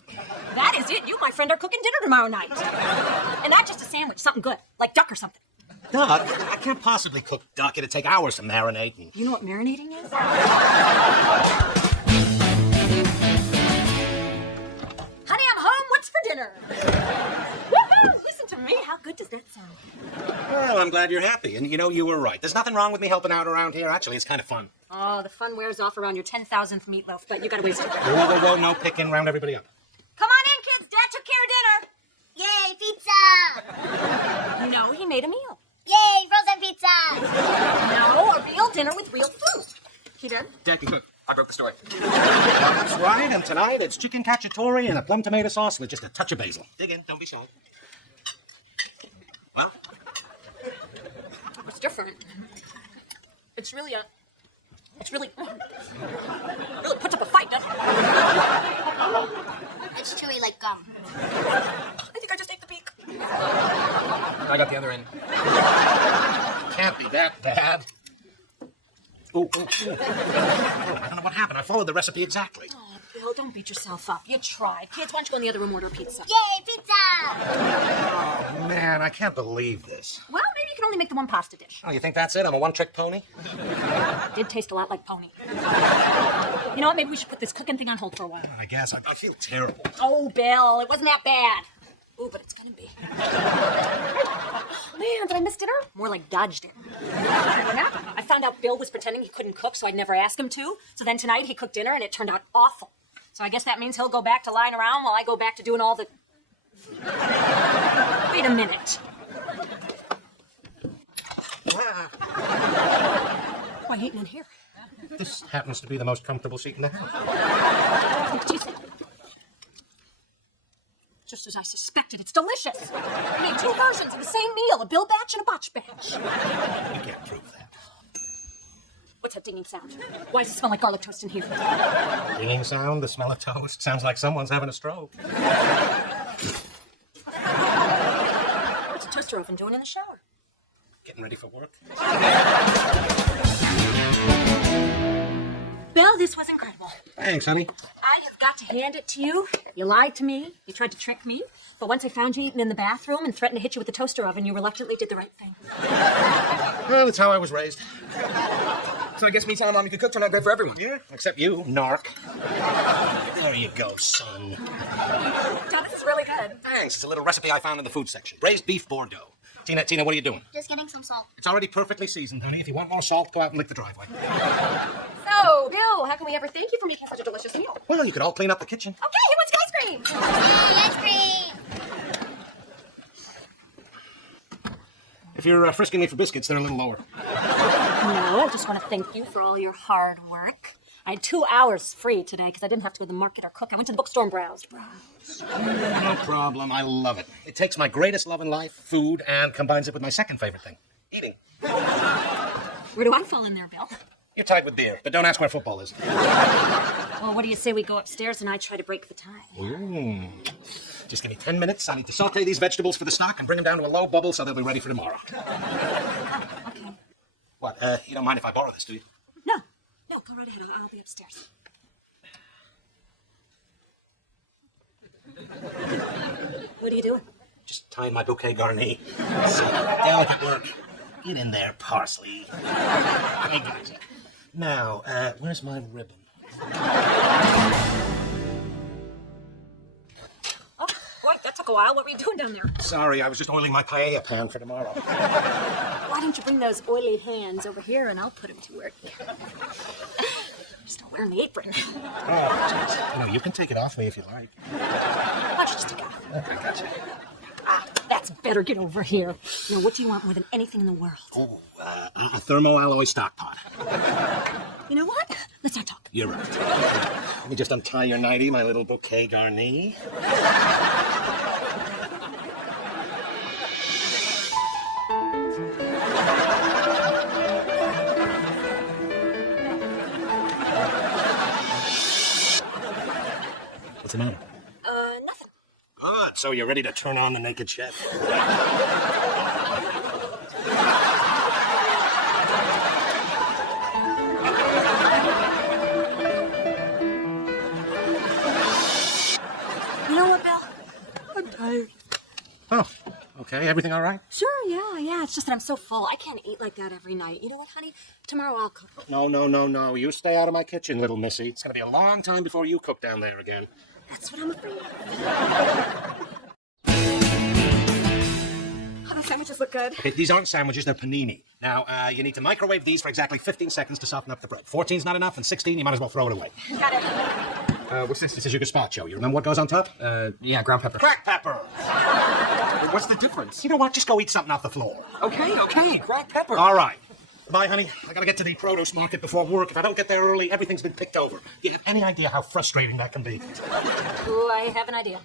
That is it. You, my friend, are cooking dinner tomorrow night. And not just a sandwich, something good, like duck or something. Duck? I can't possibly cook duck. It'd take hours to marinate. And... You know what marinating is? Honey, I'm home. What's for dinner? Woohoo! Listen to me. How good does that sound? Well, I'm glad you're happy. And you know, you were right. There's nothing wrong with me helping out around here. Actually, it's kind of fun. Oh, the fun wears off around your 10,000th meatloaf, but you gotta waste it. Whoa, no picking around everybody up. Come on in, kids. Dad took care of dinner. Yay, pizza! No, he made a meal. Yay, frozen pizza! No, a real dinner with real food. He did? Dad can cook. I broke the story. That's right. And tonight it's chicken cacciatore and a plum tomato sauce with just a touch of basil. Dig in. Don't be shy. Well, It's different. It's really really puts up a fight, doesn't it? It's chewy like gum. I think I just ate the beak. I got the other end. can't be that bad. Oh, I don't know what happened. I followed the recipe exactly. Oh, Bill, don't beat yourself up. You tried. Kids, why don't you go in the other room and order a pizza? Yay, pizza! Oh, man, I can't believe this. Well, maybe you can only make the one pasta dish. Oh, you think that's it? I'm a one-trick pony? It did taste a lot like pony. You know what? Maybe we should put this cooking thing on hold for a while. I guess. I feel terrible. Oh, Bill, it wasn't that bad. Ooh, but it's gonna be. Oh, man, did I miss dinner? More like dodged it. I found out Bill was pretending he couldn't cook, so I'd never ask him to. So then tonight he cooked dinner, and it turned out awful. So I guess that means he'll go back to lying around while I go back to doing all the... Wait a minute. Why eating in here? This happens to be the most comfortable seat in the house. Just as I suspected, it's delicious. I made 2 versions of the same meal, a Bill batch and a Botch batch. You can't prove that. What's that dinging sound? Why does it smell like garlic toast in here? Ringing sound, the smell of toast. Sounds like someone's having a stroke. What's a toaster oven doing in the shower? Getting ready for work. Bill, this was incredible. Thanks, honey. I have got to hand it to you. You lied to me. You tried to trick me. But once I found you eating in the bathroom and threatened to hit you with the toaster oven, you reluctantly did the right thing. Well, that's how I was raised. So I guess me telling Mom you could cook turned out good for everyone. Yeah, except you, narc. There you go, son. Dad, this is really good. Thanks. It's a little recipe I found in the food section. Braised beef Bordeaux. Tina, what are you doing? Just getting some salt. It's already perfectly seasoned, honey. If you want more salt, go out and lick the driveway. So, Bill, how can we ever thank you for making such a delicious meal? Well, you could all clean up the kitchen. Okay, who wants ice cream? Ice cream. If you're frisking me for biscuits, they're a little lower. No, I just want to thank you for all your hard work. I had 2 hours free today because I didn't have to go to the market or cook. I went to the bookstore and browsed. No problem. I love it. It takes my greatest love in life, food, and combines it with my second favorite thing, eating. Where do I fall in there, Bill? You're tied with beer, but don't ask where football is. Well, what do you say we go upstairs and I try to break the tie? Just give me 10 minutes. I need to saute these vegetables for the stock and bring them down to a low bubble so they'll be ready for tomorrow. Okay. What, you don't mind if I borrow this, do you? No, go right ahead. I'll be upstairs. What are you doing? Just tying my bouquet garni. Delicate work. Get in there, parsley. I got you. Now, where's my ribbon? Oh, boy, that took a while. What were you doing down there? Sorry, I was just oiling my paella pan for tomorrow. Why don't you bring those oily hands over here and I'll put them to work. Just don't wear the apron. Oh, you can take it off me if you like. Why don't you just take it off? Okay, gotcha. That's better. Get over here. Now, what do you want more than anything in the world? Oh, a thermo-alloy stock pot. You know what? Let's not talk. You're right. Let me just untie your nightie, my little bouquet garni. What's the matter? Nothing. Good. So you're ready to turn on the naked chef? You know what, Bill? I'm tired. Oh, okay. Everything all right? Sure, yeah. It's just that I'm so full. I can't eat like that every night. You know what, honey? Tomorrow I'll cook. No. You stay out of my kitchen, little missy. It's going to be a long time before you cook down there again. That's what I'm afraid of. Oh, the sandwiches look good. Okay, these aren't sandwiches, they're panini. Now, you need to microwave these for exactly 15 seconds to soften up the bread. 14's not enough, and 16, you might as well throw it away. Got it. What's this? This is your gazpacho. You remember what goes on top? Yeah, ground pepper. Cracked pepper. What's the difference? You know what? Just go eat something off the floor. Okay, cracked pepper. All right. Bye, honey. I gotta get to the produce market before work. If I don't get there early, everything's been picked over. Do you have any idea how frustrating that can be? Ooh, I have an idea.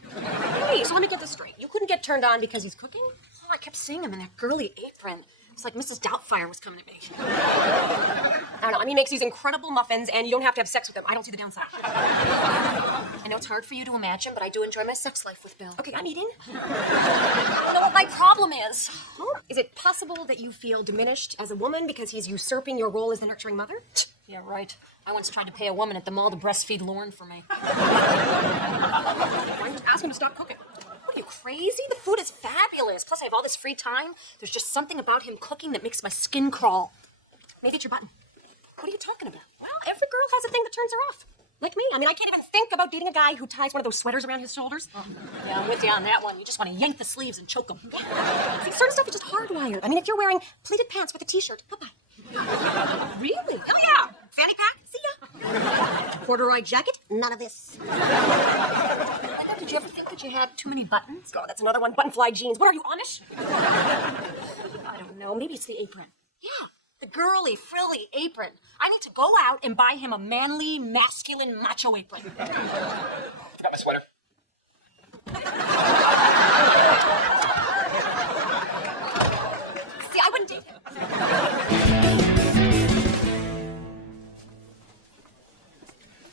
Hey, so let me get this straight. You couldn't get turned on because he's cooking? Oh, I kept seeing him in that girly apron. It's like Mrs. Doubtfire was coming at me. I don't know. I mean, he makes these incredible muffins, and you don't have to have sex with him. I don't see the downside. I know it's hard for you to imagine, but I do enjoy my sex life with Bill. Okay, I'm eating. You know what my problem is? Is it possible that you feel diminished as a woman because he's usurping your role as the nurturing mother? Yeah, right. I once tried to pay a woman at the mall to breastfeed Lauren for me. Why don't you ask him to stop cooking? What are you, crazy? The food is fabulous. Plus, I have all this free time. There's just something about him cooking that makes my skin crawl. Maybe it's your button. What are you talking about? Well, every girl has a thing that turns her off. Like me. I mean, I can't even think about dating a guy who ties one of those sweaters around his shoulders. Oh, yeah, I'm with you on that one. You just want to yank the sleeves and choke them. See, certain stuff is just hardwired. I mean, if you're wearing pleated pants with a t-shirt, bye-bye. Really? Oh, yeah. Fanny pack? See ya. Corduroy jacket? None of this. Did you ever think that you had too many buttons? Oh, that's another one. Button-fly jeans. What are you, Amish? I don't know. Maybe it's the apron. Yeah. The girly, frilly apron. I need to go out and buy him a manly, masculine, macho apron. Forgot my sweater. See, I wouldn't date him.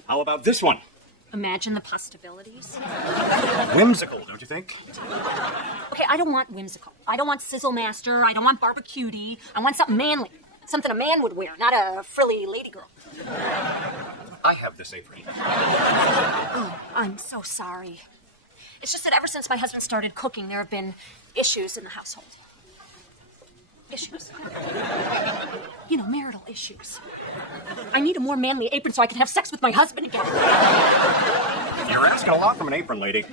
How about this one? Imagine the possibilities. Whimsical, don't you think? Okay, I don't want whimsical. I don't want Sizzle Master. I don't want barbecuity. I want something manly. Something a man would wear, not a frilly lady girl. I have this apron. Oh, I'm so sorry. It's just that ever since my husband started cooking, there have been issues in the household. Issues. You know, marital issues. I need a more manly apron so I can have sex with my husband again. You're asking a lot from an apron lady.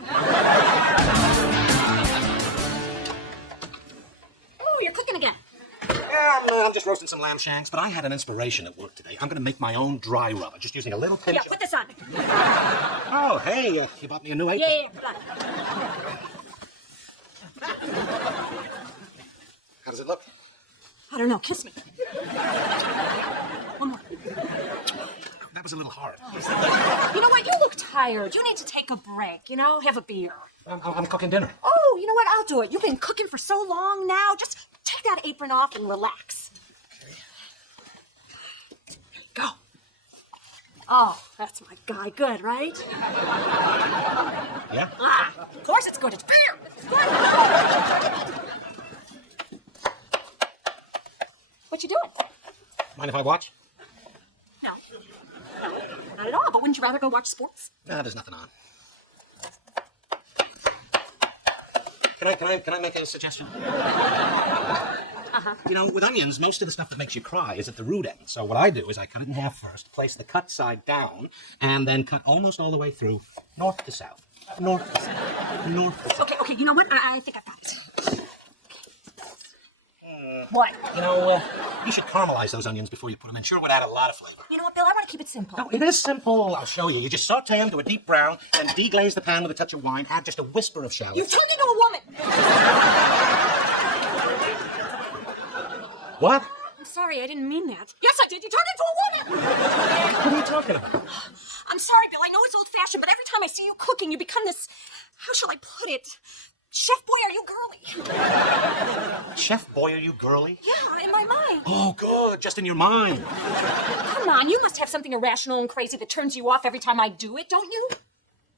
Oh, you're cooking again. Yeah, I'm just roasting some lamb shanks, but I had an inspiration at work today. I'm going to make my own dry rubber, just using a little pinch Yeah, put this on. Oh, hey, you bought me a new apron. Yeah. How does it look? I don't know, kiss me. One more. That was a little hard. You know what, you look tired. You need to take a break, you know, have a beer. I'm cooking dinner. Oh, you know what, I'll do it. You've been cooking for so long now. Just take that apron off and relax. Go. Oh, that's my guy. Good, right? Yeah? Ah, of course it's good. It's beer. It's good. What you doing? Mind if I watch? No. No, not at all. But wouldn't you rather go watch sports? No, there's nothing on. Can I make a suggestion? You know, with onions, most of the stuff that makes you cry is at the root end. So what I do is I cut it in half first, place the cut side down, and then cut almost all the way through, north to south. North to south. North to south. Okay, you know what? I think I've got it. What? You know, you should caramelize those onions before you put them in. Sure would add a lot of flavor. You know what, Bill? I want to keep it simple. No, it is simple. I'll show you. You just saute them to a deep brown, then deglaze the pan with a touch of wine, add just a whisper of shallots. You turned into a woman! What? I'm sorry, I didn't mean that. Yes, I did. You turned into a woman! What are you talking about? I'm sorry, Bill. I know it's old-fashioned, but every time I see you cooking, you become this... How shall I put it? Chef boy, are you girly? Chef boy, are you girly? Yeah, in my mind. Oh, good. Just in your mind. Come on, you must have something irrational and crazy that turns you off every time I do it, don't you?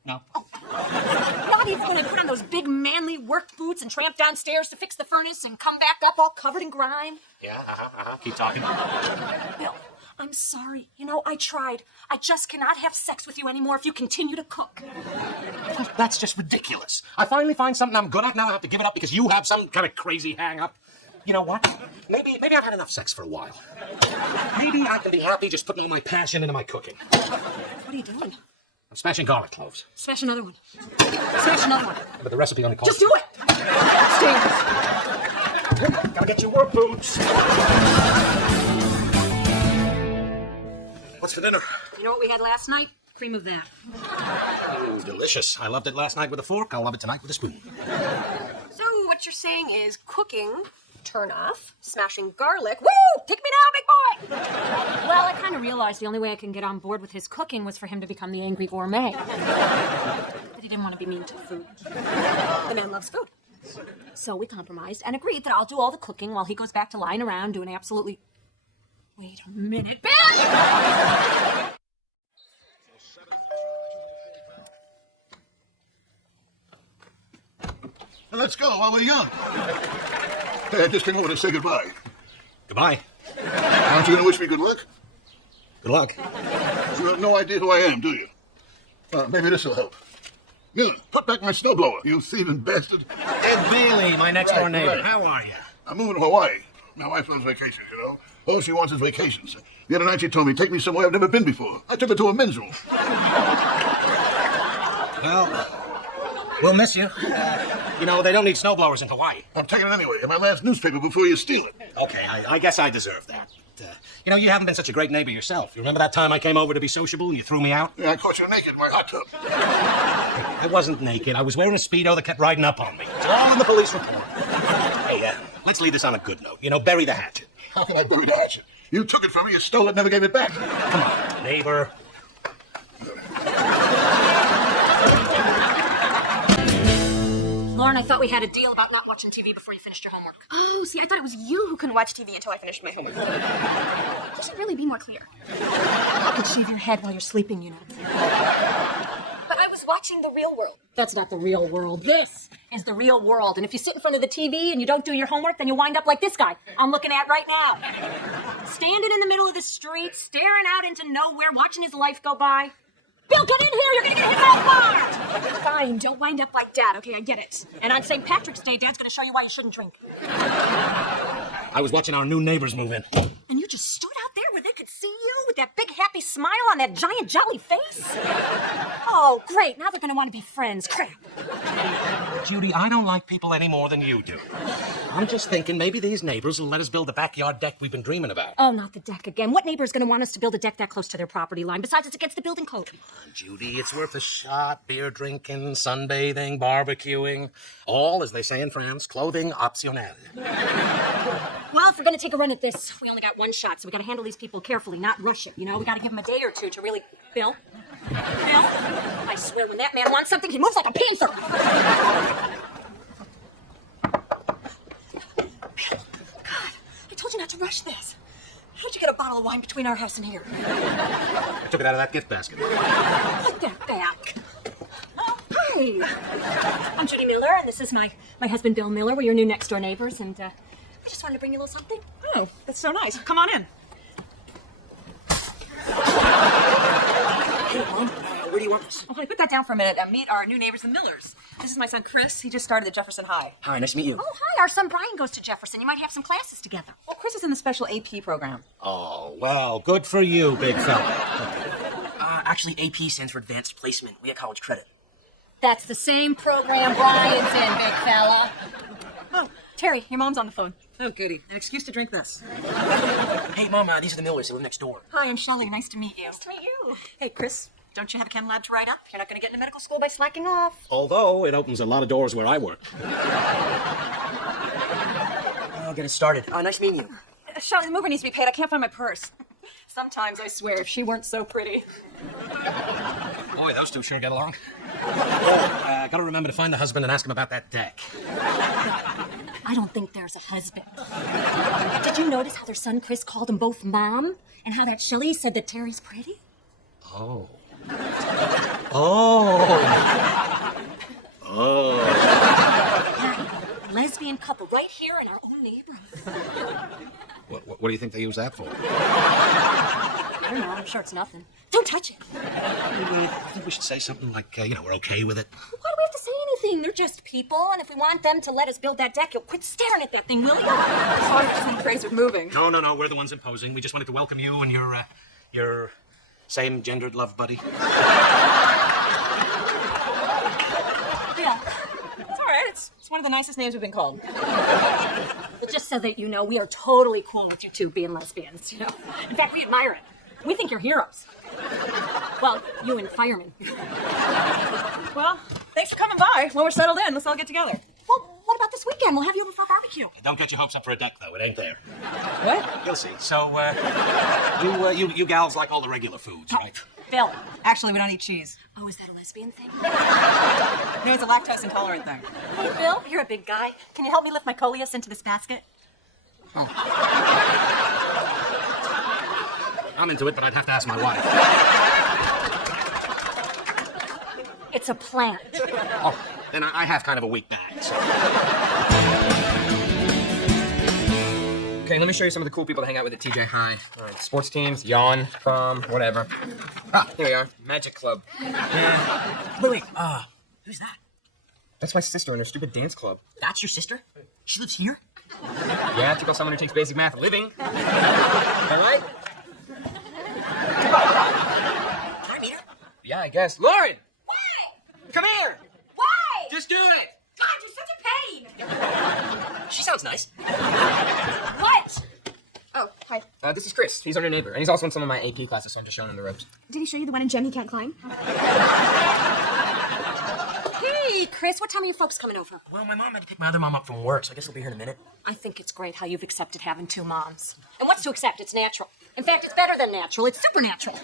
No. Not even when I put on those big manly work boots and tramp downstairs to fix the furnace and come back up all covered in grime. Yeah, Keep talking. Bill, I'm sorry. You know, I tried. I just cannot have sex with you anymore if you continue to cook. That's just ridiculous. I finally find something I'm good at. Now I have to give it up because you have some kind of crazy hang-up. You know what? Maybe I've had enough sex for a while. Maybe I can be happy just putting all my passion into my cooking. What are you doing? I'm smashing garlic cloves. Smash another one. Smash another one. But the recipe only calls... Just do it! Gotta get your work boots. What's for dinner? You know what we had last night? Cream of that. Ooh, delicious. I loved it last night with a fork. I'll love it tonight with a spoon. So what you're saying is cooking, turn off, smashing garlic. Woo! Pick me now, big boy! Well, I kind of realized the only way I can get on board with his cooking was for him to become the angry gourmet. But he didn't want to be mean to the food. The man loves food. So we compromised and agreed that I'll do all the cooking while he goes back to lying around doing absolutely... Wait a minute, Bill! Let's go while we're young. Hey, I just came over to say goodbye. Goodbye. Aren't you going to wish me good luck? Good luck. You have no idea who I am, do you? Maybe this will help. Miller, put back my snowblower, you thieving bastard. Ed Bailey, my next door neighbor. right. How are you? I'm moving to Hawaii. My wife loves vacations, you know. All she wants is vacations. The other night she told me, take me somewhere I've never been before. I took her to a men's room. Well, we'll miss you. You know, they don't need snowblowers in Hawaii. I'm taking it anyway, in my last newspaper before you steal it. Okay, I guess I deserve that. You know, you haven't been such a great neighbor yourself. You remember that time I came over to be sociable and you threw me out? Yeah, I caught you naked in my hot tub. I wasn't naked. I was wearing a Speedo that kept riding up on me. It's all in the police report. Hey, let's leave this on a good note. You know, bury the hatchet. How can I bury the hatchet? You took it from me, you stole it, never gave it back. Come on, neighbor. Lauren, I thought we had a deal about not watching TV before you finished your homework. Oh, see, I thought it was you who couldn't watch TV until I finished my homework. You should really be more clear. I could shave your head while you're sleeping, you know. But I was watching The Real World. That's not the real world. This is the real world. And if you sit in front of the TV and you don't do your homework, then you wind up like this guy I'm looking at right now. Standing in the middle of the street, staring out into nowhere, watching his life go by. Bill, get in here! You're gonna get hit by a car! Fine, don't wind up like Dad, okay? I get it. And on St. Patrick's Day, Dad's gonna show you why you shouldn't drink. I was watching our new neighbors move in. And you just stood out there where they could see you with that big happy smile on that giant jolly face? Oh, great. Now they're gonna want to be friends. Crap. Judy, I don't like people any more than you do. I'm just thinking maybe these neighbors will let us build the backyard deck we've been dreaming about. Oh, not the deck again. What neighbor is gonna want us to build a deck that close to their property line? Besides, it's against the building code. Judy, it's worth a shot. Beer drinking, sunbathing, barbecuing. All, as they say in France, clothing optionnel. Well, if we're gonna take a run at this, we only got one shot, so we gotta handle these people carefully, not rush it. You know, we gotta give them a day or two to really... Bill? I swear, when that man wants something, he moves like a panther. Bill, God, I told you not to rush this. How'd you get a bottle of wine between our house and here? I took it out of that gift basket. Put that back. Oh, hi. I'm Judy Miller, and this is my husband, Bill Miller. We're your new next-door neighbors, and I just wanted to bring you a little something. Oh, that's so nice. Come on in. Hey, Mom, where do you want this? Oh, honey, put that down for a minute. Meet our new neighbors, the Millers. This is my son, Chris. He just started at Jefferson High. Hi, nice to meet you. Oh, hi. Our son Brian goes to Jefferson. You might have some classes together. Well, Chris is in the special AP program. Oh, well, good for you, big fella. Actually, AP stands for Advanced Placement. We get college credit. That's the same program Brian's in, big fella. Oh, Terry, your mom's on the phone. Oh, goody. An excuse to drink this. Hey, Mom, these are the Millers. They live next door. Hi, I'm Shelley. Nice to meet you. Nice to meet you. Hey, Chris, don't you have a chem lab to write up? You're not going to get into medical school by slacking off. Although it opens a lot of doors where I work. I'll get it started. Nice meeting you. Shelley, the mover needs to be paid. I can't find my purse. Sometimes, I swear, if she weren't so pretty. Boy, those two sure get along. Gotta remember to find the husband and ask him about that deck. I don't think there's a husband. Did you notice how their son Chris called them both Mom? And how that Shelley said that Terry's pretty? Oh. Oh. Oh. Lesbian couple right here in our own neighborhood. What do you think they use that for? I don't know. I'm sure it's nothing. Don't touch it. I think we should say something like, we're okay with it. Why do we have to say anything? They're just people, and if we want them to let us build that deck, you'll quit staring at that thing, will you? Sorry, I just need praise with moving. No, we're the ones imposing. We just wanted to welcome you and your same-gendered love buddy. Yeah. It's all right. It's one of the nicest names we've been called. But just so that you know, we are totally cool with you two being lesbians, you know? In fact, we admire it. We think you're heroes. Well, you and firemen. Well, thanks for coming by. When we're settled in, let's all get together. Well, what about this weekend? We'll have you over for a barbecue. Don't get your hopes up for a deck, though. It ain't there. What? You'll see. So, you gals like all the regular foods, right? Bill. Actually, we don't eat cheese. Oh, is that a lesbian thing? No, it's a lactose intolerant thing. Hey, Bill, you're a big guy. Can you help me lift my coleus into this basket? I'm into it, but I'd have to ask my wife. It's a plant. Oh, then I have kind of a weak back, so... Okay, let me show you some of the cool people to hang out with at TJ High. All right, sports teams, yawn, prom, whatever. Ah, here we are, Magic Club. Yeah. Wait. Who's that? That's my sister in her stupid dance club. That's your sister? She lives here? Yeah, to go someone who takes basic math a living. All right? Can I meet her? Yeah, I guess. Lauren! Why? Come here! Why? Just do it! God, you're such a pain. She sounds nice. What? Oh, hi. This is Chris. He's our new neighbor, and he's also in some of my AP classes, so I'm just showing him the ropes. Did he show you the one in Gem he can't climb? Hey, Chris, what time are you folks coming over? Well, my mom had to pick my other mom up from work, so I guess we'll be here in a minute. I think it's great how you've accepted having two moms. And what's to accept? It's natural. In fact, it's better than natural. It's supernatural.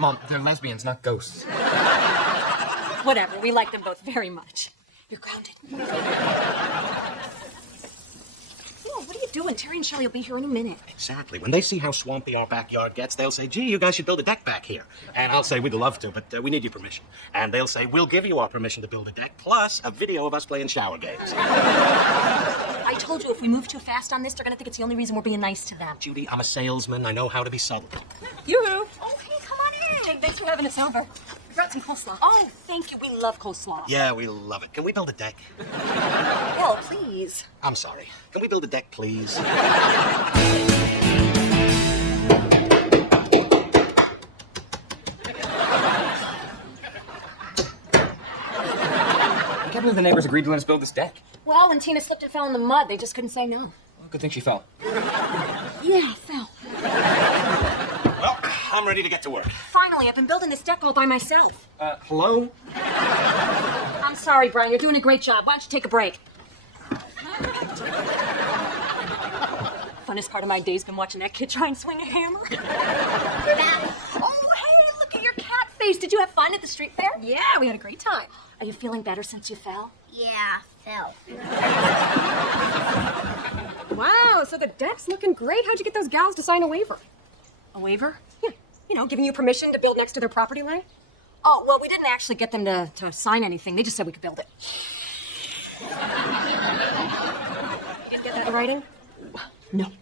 Mom, they're lesbians, not ghosts. Whatever. We like them both very much. You're grounded. Oh, what are you doing? Terry and Shelley will be here in a minute. Exactly. When they see how swampy our backyard gets, they'll say, gee, you guys should build a deck back here. And I'll say, we'd love to, but we need your permission. And they'll say, we'll give you our permission to build a deck, plus a video of us playing shower games. I told you if we move too fast on this, they're going to think it's the only reason we're being nice to them. Judy, I'm a salesman. I know how to be subtle. Yoo-hoo. Okay, come on in. Jane, thanks for having us over. We brought some coleslaw. Oh, thank you. We love coleslaw. Yeah, we love it. Can we build a deck? Well, please. I'm sorry. Can we build a deck, please? I can't believe the neighbors agreed to let us build this deck. Well, when Tina slipped and fell in the mud, they just couldn't say no. Well, good thing she fell. Yeah, I fell. Well, I'm ready to get to work. Finally, I've been building this deck all by myself. Hello? I'm sorry, Brian. You're doing a great job. Why don't you take a break? Funnest part of my day's been watching that kid try and swing a hammer. Oh, hey, look at your cat face. Did you have fun at the street fair? Yeah, we had a great time. Are you feeling better since you fell? Yeah, fell. Wow, so the deck's looking great. How'd you get those gals to sign a waiver? A waiver? Yeah, you know, giving you permission to build next to their property line? Oh, well, we didn't actually get them to sign anything. They just said we could build it. You didn't get that in writing? No.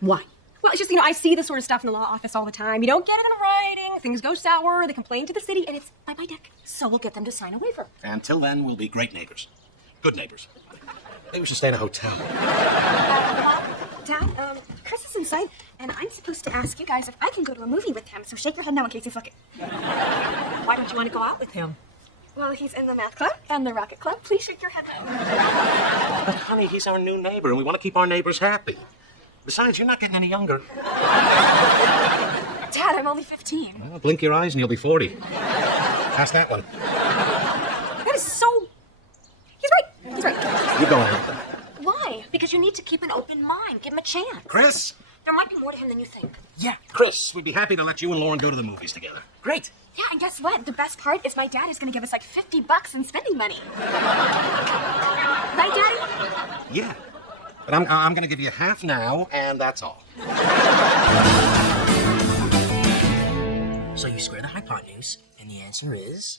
Why? Well, it's just, I see this sort of stuff in the law office all the time. You don't get it in writing, things go sour, they complain to the city, and it's by my deck. So we'll get them to sign a waiver. Until then, we'll be great neighbors. Good neighbors. Maybe we should stay in a hotel. Dad, Chris is inside, and I'm supposed to ask you guys if I can go to a movie with him, so shake your head no in case he's looking. Why don't you want to go out with him? Well, he's in the math club and the rocket club. Please shake your head no. But, honey, he's our new neighbor, and we want to keep our neighbors happy. Besides, you're not getting any younger. Dad, I'm only 15. Well, blink your eyes and you'll be 40. Pass that one. That is so... He's right. He's right. You go ahead. Why? Because you need to keep an open mind. Give him a chance. Chris? There might be more to him than you think. Yeah, Chris, we'd be happy to let you and Lauren go to the movies together. great. Yeah, and guess what? The best part is my dad is going to give us like $50 in spending money. Right, Daddy? Yeah. But I'm going to give you half now, and that's all. So you square the hypotenuse, and the answer is...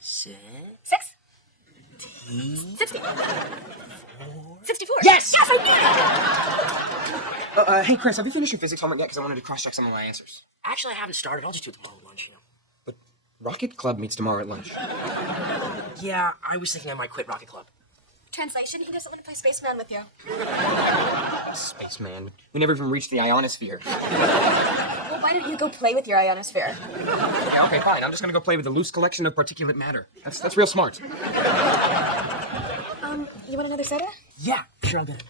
6... 60. 64. Yes! Yes, I did it! Hey, Chris, have you finished your physics homework yet? Because I wanted to cross-check some of my answers. Actually, I haven't started. I'll just do it tomorrow at lunch, But Rocket Club meets tomorrow at lunch. Yeah, I was thinking I might quit Rocket Club. Translation, he doesn't want to play Spaceman with you. Spaceman. We never even reached the ionosphere. Well, why don't you go play with your ionosphere? Okay, fine. I'm just gonna go play with a loose collection of particulate matter. That's real smart. You want another soda? Yeah, sure, I'll get it.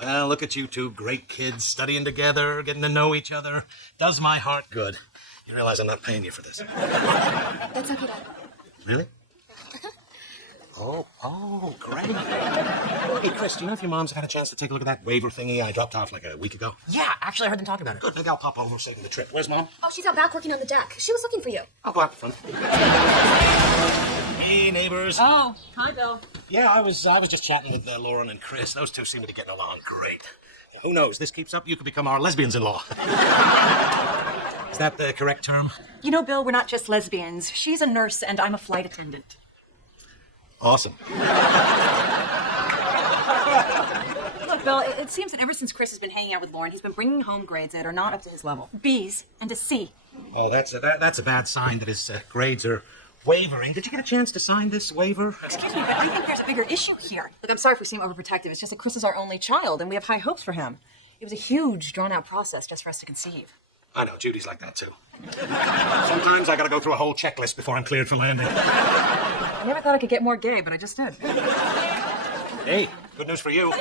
Well, look at you two great kids studying together, getting to know each other. Does my heart good. You realize I'm not paying you for this. That's okay, Dad. Really? Oh, great. Hey, Chris, do you know if your mom's had a chance to take a look at that waiver thingy I dropped off like a week ago? Yeah, actually, I heard them talking about it. Good, maybe I'll pop over saving the trip. Where's Mom? Oh, she's out back working on the deck. She was looking for you. I'll go out the front. Hey, neighbors. Oh, hi, Bill. Yeah, I was just chatting with Lauren and Chris. Those two seem to be getting along great. Who knows? This keeps up, you could become our lesbians-in-law. Is that the correct term? You know, Bill, we're not just lesbians. She's a nurse, and I'm a flight attendant. Awesome. Look, Bill, it seems that ever since Chris has been hanging out with Lauren, he's been bringing home grades that are not up to his level. B's and a C. Oh, that's a bad sign that his grades are wavering. Did you get a chance to sign this waiver? Excuse me, but I think there's a bigger issue here. Look, I'm sorry for seeming overprotective. It's just that Chris is our only child, and we have high hopes for him. It was a huge, drawn-out process just for us to conceive. I know, Judy's like that too. Sometimes I gotta go through a whole checklist before I'm cleared for landing. I never thought I could get more gay, but I just did. Hey, good news for you.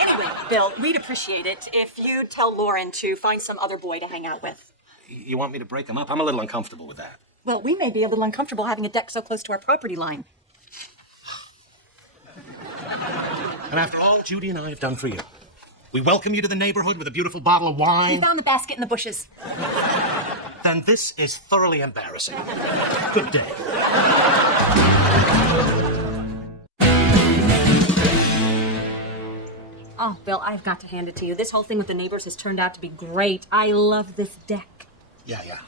Anyway, Bill, we'd appreciate it if you'd tell Lauren to find some other boy to hang out with. You want me to break them up? I'm a little uncomfortable with that. Well, we may be a little uncomfortable having a deck so close to our property line. And after all Judy and I have done for you, we welcome you to the neighborhood with a beautiful bottle of wine. We found the basket in the bushes. Then this is thoroughly embarrassing. Good day. Oh, Bill, I've got to hand it to you. This whole thing with the neighbors has turned out to be great. I love this deck. Yeah.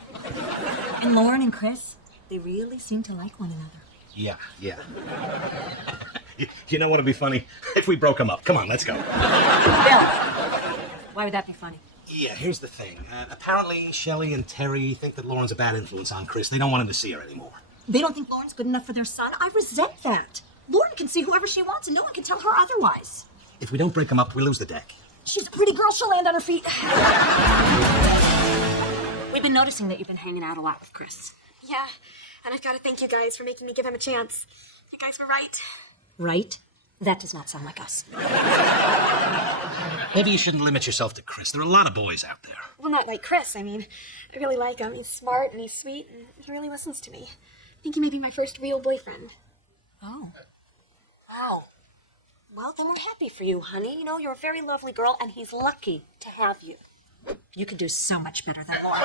And Lauren and Chris, they really seem to like one another. Yeah. You know what would be funny? If we broke them up. Come on, let's go. Bill, why would that be funny? Yeah, here's the thing. Apparently, Shelley and Terry think that Lauren's a bad influence on Chris. They don't want him to see her anymore. They don't think Lauren's good enough for their son? I resent that. Lauren can see whoever she wants, and no one can tell her otherwise. If we don't break them up, we lose the deck. She's a pretty girl. She'll land on her feet. We've been noticing that you've been hanging out a lot with Chris. Yeah, and I've got to thank you guys for making me give him a chance. You guys were right. Right? That does not sound like us. Maybe you shouldn't limit yourself to Chris. There are a lot of boys out there. Well, not like Chris. I mean, I really like him. He's smart and he's sweet and he really listens to me. I think he may be my first real boyfriend. Oh. Wow. Well, then we're happy for you, honey. You know, you're a very lovely girl, and he's lucky to have you. You could do so much better than Lauren.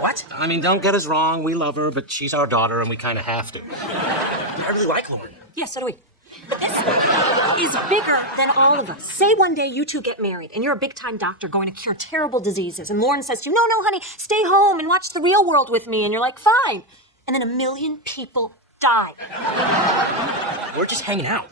What? I mean, don't get us wrong. We love her, but she's our daughter, and we kind of have to. I really like Lauren. Yes, so do we. But this is bigger than all of us. Say one day you two get married, and you're a big-time doctor going to cure terrible diseases, and Lauren says to you, no, honey, stay home and watch The Real World with me, and you're like, fine. And then 1 million people die. We're just hanging out.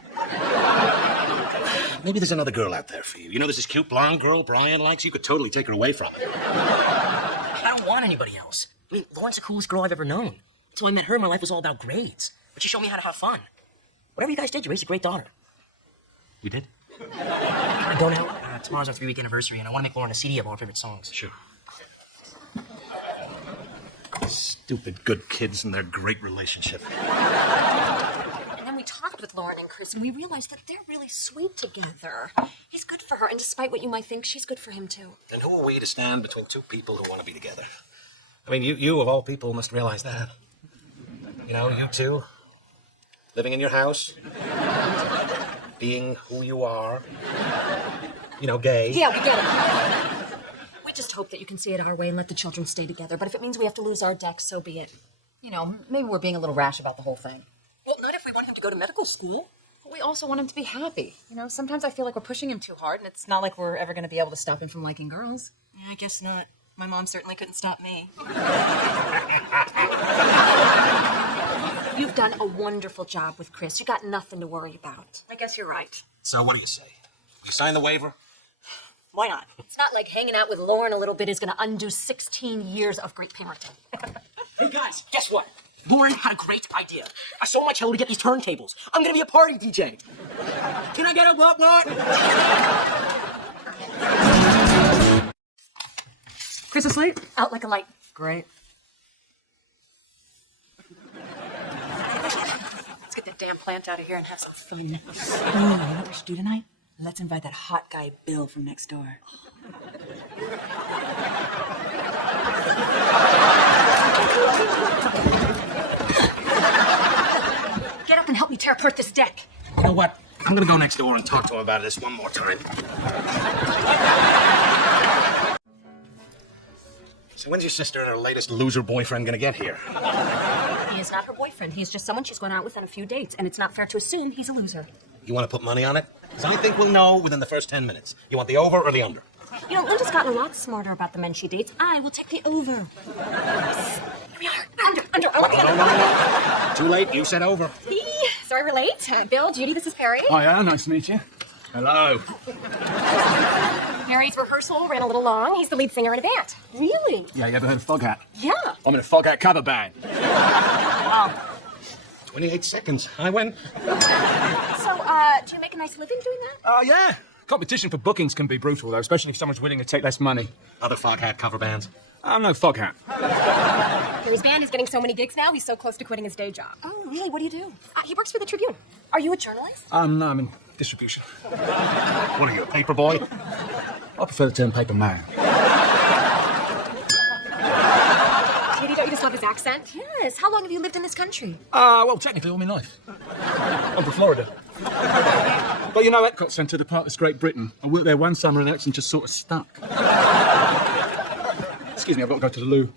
Maybe there's another girl out there for you. You know, there's this cute blonde girl Brian likes. You could totally take her away from him. I don't want anybody else. I mean, Lauren's the coolest girl I've ever known. Until I met her, my life was all about grades. But she showed me how to have fun. Whatever you guys did, you raised a great daughter. We did? We're going out. Tomorrow's our 3-week anniversary, and I want to make Lauren a CD of all her favorite songs. Sure. Stupid good kids and their great relationship. And then we talked with Lauren and Chris, and we realized that they're really sweet together. He's good for her, and despite what you might think, she's good for him, too. And who are we to stand between two people who want to be together? I mean, you of all people must realize that. You know, you two, living in your house, being who you are, you know, gay. Yeah, we get it. We just hope that you can see it our way and let the children stay together. But if it means we have to lose our deck, so be it. You know, maybe we're being a little rash about the whole thing. Well, not if we want him to go to medical school. But we also want him to be happy. You know, sometimes I feel like we're pushing him too hard, and it's not like we're ever going to be able to stop him from liking girls. Yeah, I guess not. My mom certainly couldn't stop me. You've done a wonderful job with Chris. You got nothing to worry about. I guess you're right. So what do you say? You sign the waiver? Why not? It's not like hanging out with Lauren a little bit is going to undo 16 years of great parenting. Hey, guys, guess what? Lauren had a great idea. I sold my cello to get these turntables. I'm gonna be a party DJ. Can I get a what? Chris asleep? Out like a light. Great. Let's get that damn plant out of here and have some fun. You know what we should do tonight? Let's invite that hot guy Bill from next door. Get up and help me tear apart this deck. You know what? I'm gonna go next door and talk to him about this one more time. So when's your sister and her latest loser boyfriend gonna get here? He is not her boyfriend. He's just someone she's gone out with on a few dates, and it's not fair to assume he's a loser. You want to put money on it? Because I think we'll know within the first 10 minutes. You want the over or the under? You know, Linda's gotten a lot smarter about the men she dates. I will take the over. Here we are. Under. Oh, No. Too late. You said over. Sorry we're late. Bill, Judy, this is Perry. Oh, yeah, nice to meet you. Hello. Harry's rehearsal ran a little long. He's the lead singer in a band. Really? Yeah, you ever heard of Foghat? Yeah. I'm in a Foghat cover band. 28 seconds. I win. So, do you make a nice living doing that? Oh, yeah. Competition for bookings can be brutal, though, especially if someone's willing to take less money. Other Foghat cover bands. I'm no Foghat. Harry's band is getting so many gigs now, he's so close to quitting his day job. Oh, really? What do you do? He works for the Tribune. Are you a journalist? No, I'm in distribution. What are you, a paper boy? I prefer the term paper man. Katie, don't you just love his accent? Yes. How long have you lived in this country? Well, technically all my life. I'm from Florida. But you know, Epcot Centre, the part that's Great Britain. I worked there one summer and the accent just sort of stuck. Excuse me, I've got to go to the loo.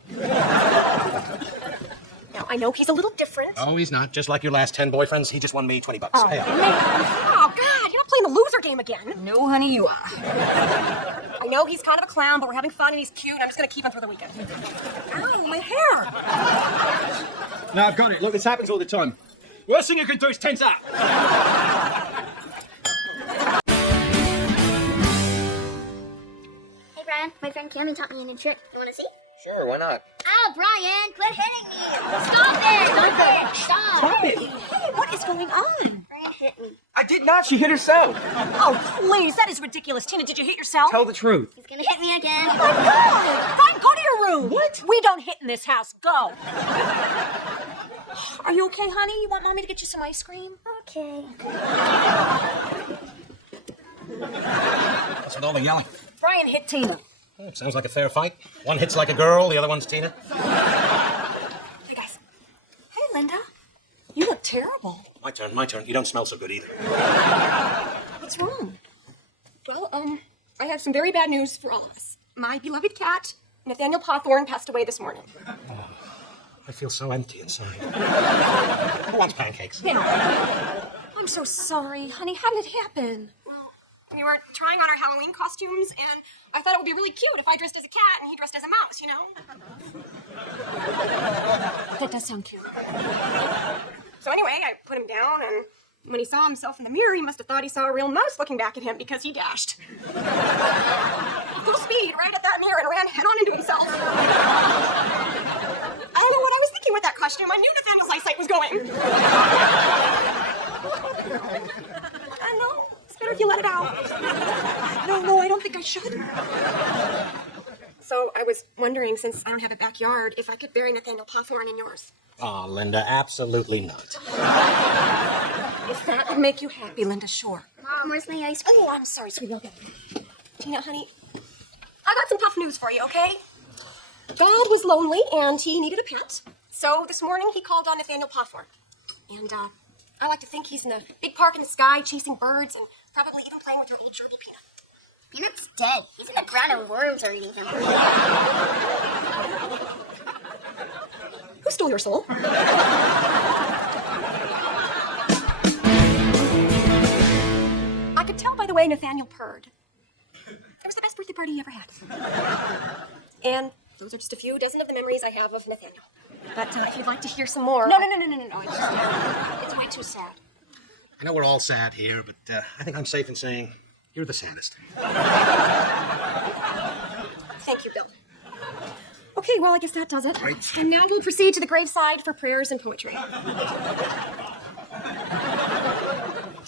Now, I know he's a little different. Oh, he's not. Just like your last 10 boyfriends, he just won me 20 bucks. Oh, Hey, oh, God, you're not playing the loser game again. No, honey, you are. I know he's kind of a clown, but we're having fun and he's cute, and I'm just going to keep him for the weekend. Ow, my hair. No, I've got it. Look, this happens all the time. Worst thing you can do is tense up. Hey, Brian, my friend Cameron taught me a new trick. You want to see? Sure, why not? Oh, Brian, quit hitting me! Stop it! Stop it! Hey, what is going on? Brian hit me. I did not. She hit herself. Oh, please, that is ridiculous. Tina, did you hit yourself? Tell the truth. He's gonna hit me again. Oh, my God! Fine, go to your room. What? We don't hit in this house. Go. Are you okay, honey? You want Mommy to get you some ice cream? Okay. what's with all the yelling? Brian hit Tina. Oh, sounds like a fair fight. One hits like a girl, the other one's Tina. Hey, guys. Hey, Linda. You look terrible. My turn, my turn. You don't smell so good either. What's wrong? Well, I have some very bad news for all of us. My beloved cat, Nathaniel Pawthorne, passed away this morning. I feel so empty inside. Who wants pancakes? I'm so sorry, honey. How did it happen? Well, we were trying on our Halloween costumes, and I thought it would be really cute if I dressed as a cat and he dressed as a mouse, you know? That does sound cute. So anyway, I put him down, and when he saw himself in the mirror, he must have thought he saw a real mouse looking back at him because he dashed. Full speed right at that mirror and ran head on into himself. I don't know what I was thinking with that costume. I knew Nathaniel's eyesight was going. I know. It's better if you let it out. No, I don't think I should. So I was wondering, since I don't have a backyard, if I could bury Nathaniel Pawthorne in yours. Oh, Linda, absolutely not. If that would make you happy, Linda, sure. Mom, where's my ice cream? Oh, I'm sorry, sweetheart. Tina, honey, I got some tough news for you, okay? Dad was lonely and he needed a pet. So this morning he called on Nathaniel Pawthorne. And I like to think he's in a big park in the sky chasing birds and probably even playing with your old gerbil Peanut. Peanut's dead. He's in the ground and worms are eating him. Who stole your soul? I could tell by the way Nathaniel purred. It was the best birthday party he ever had. And those are just a few dozen of the memories I have of Nathaniel. But if you'd like to hear some more... No. It's way too sad. I know we're all sad here, but I think I'm safe in saying you're the saddest. Thank you, Bill. Okay, well, I guess that does it. Great. And now we'll proceed to the graveside for prayers and poetry. I'll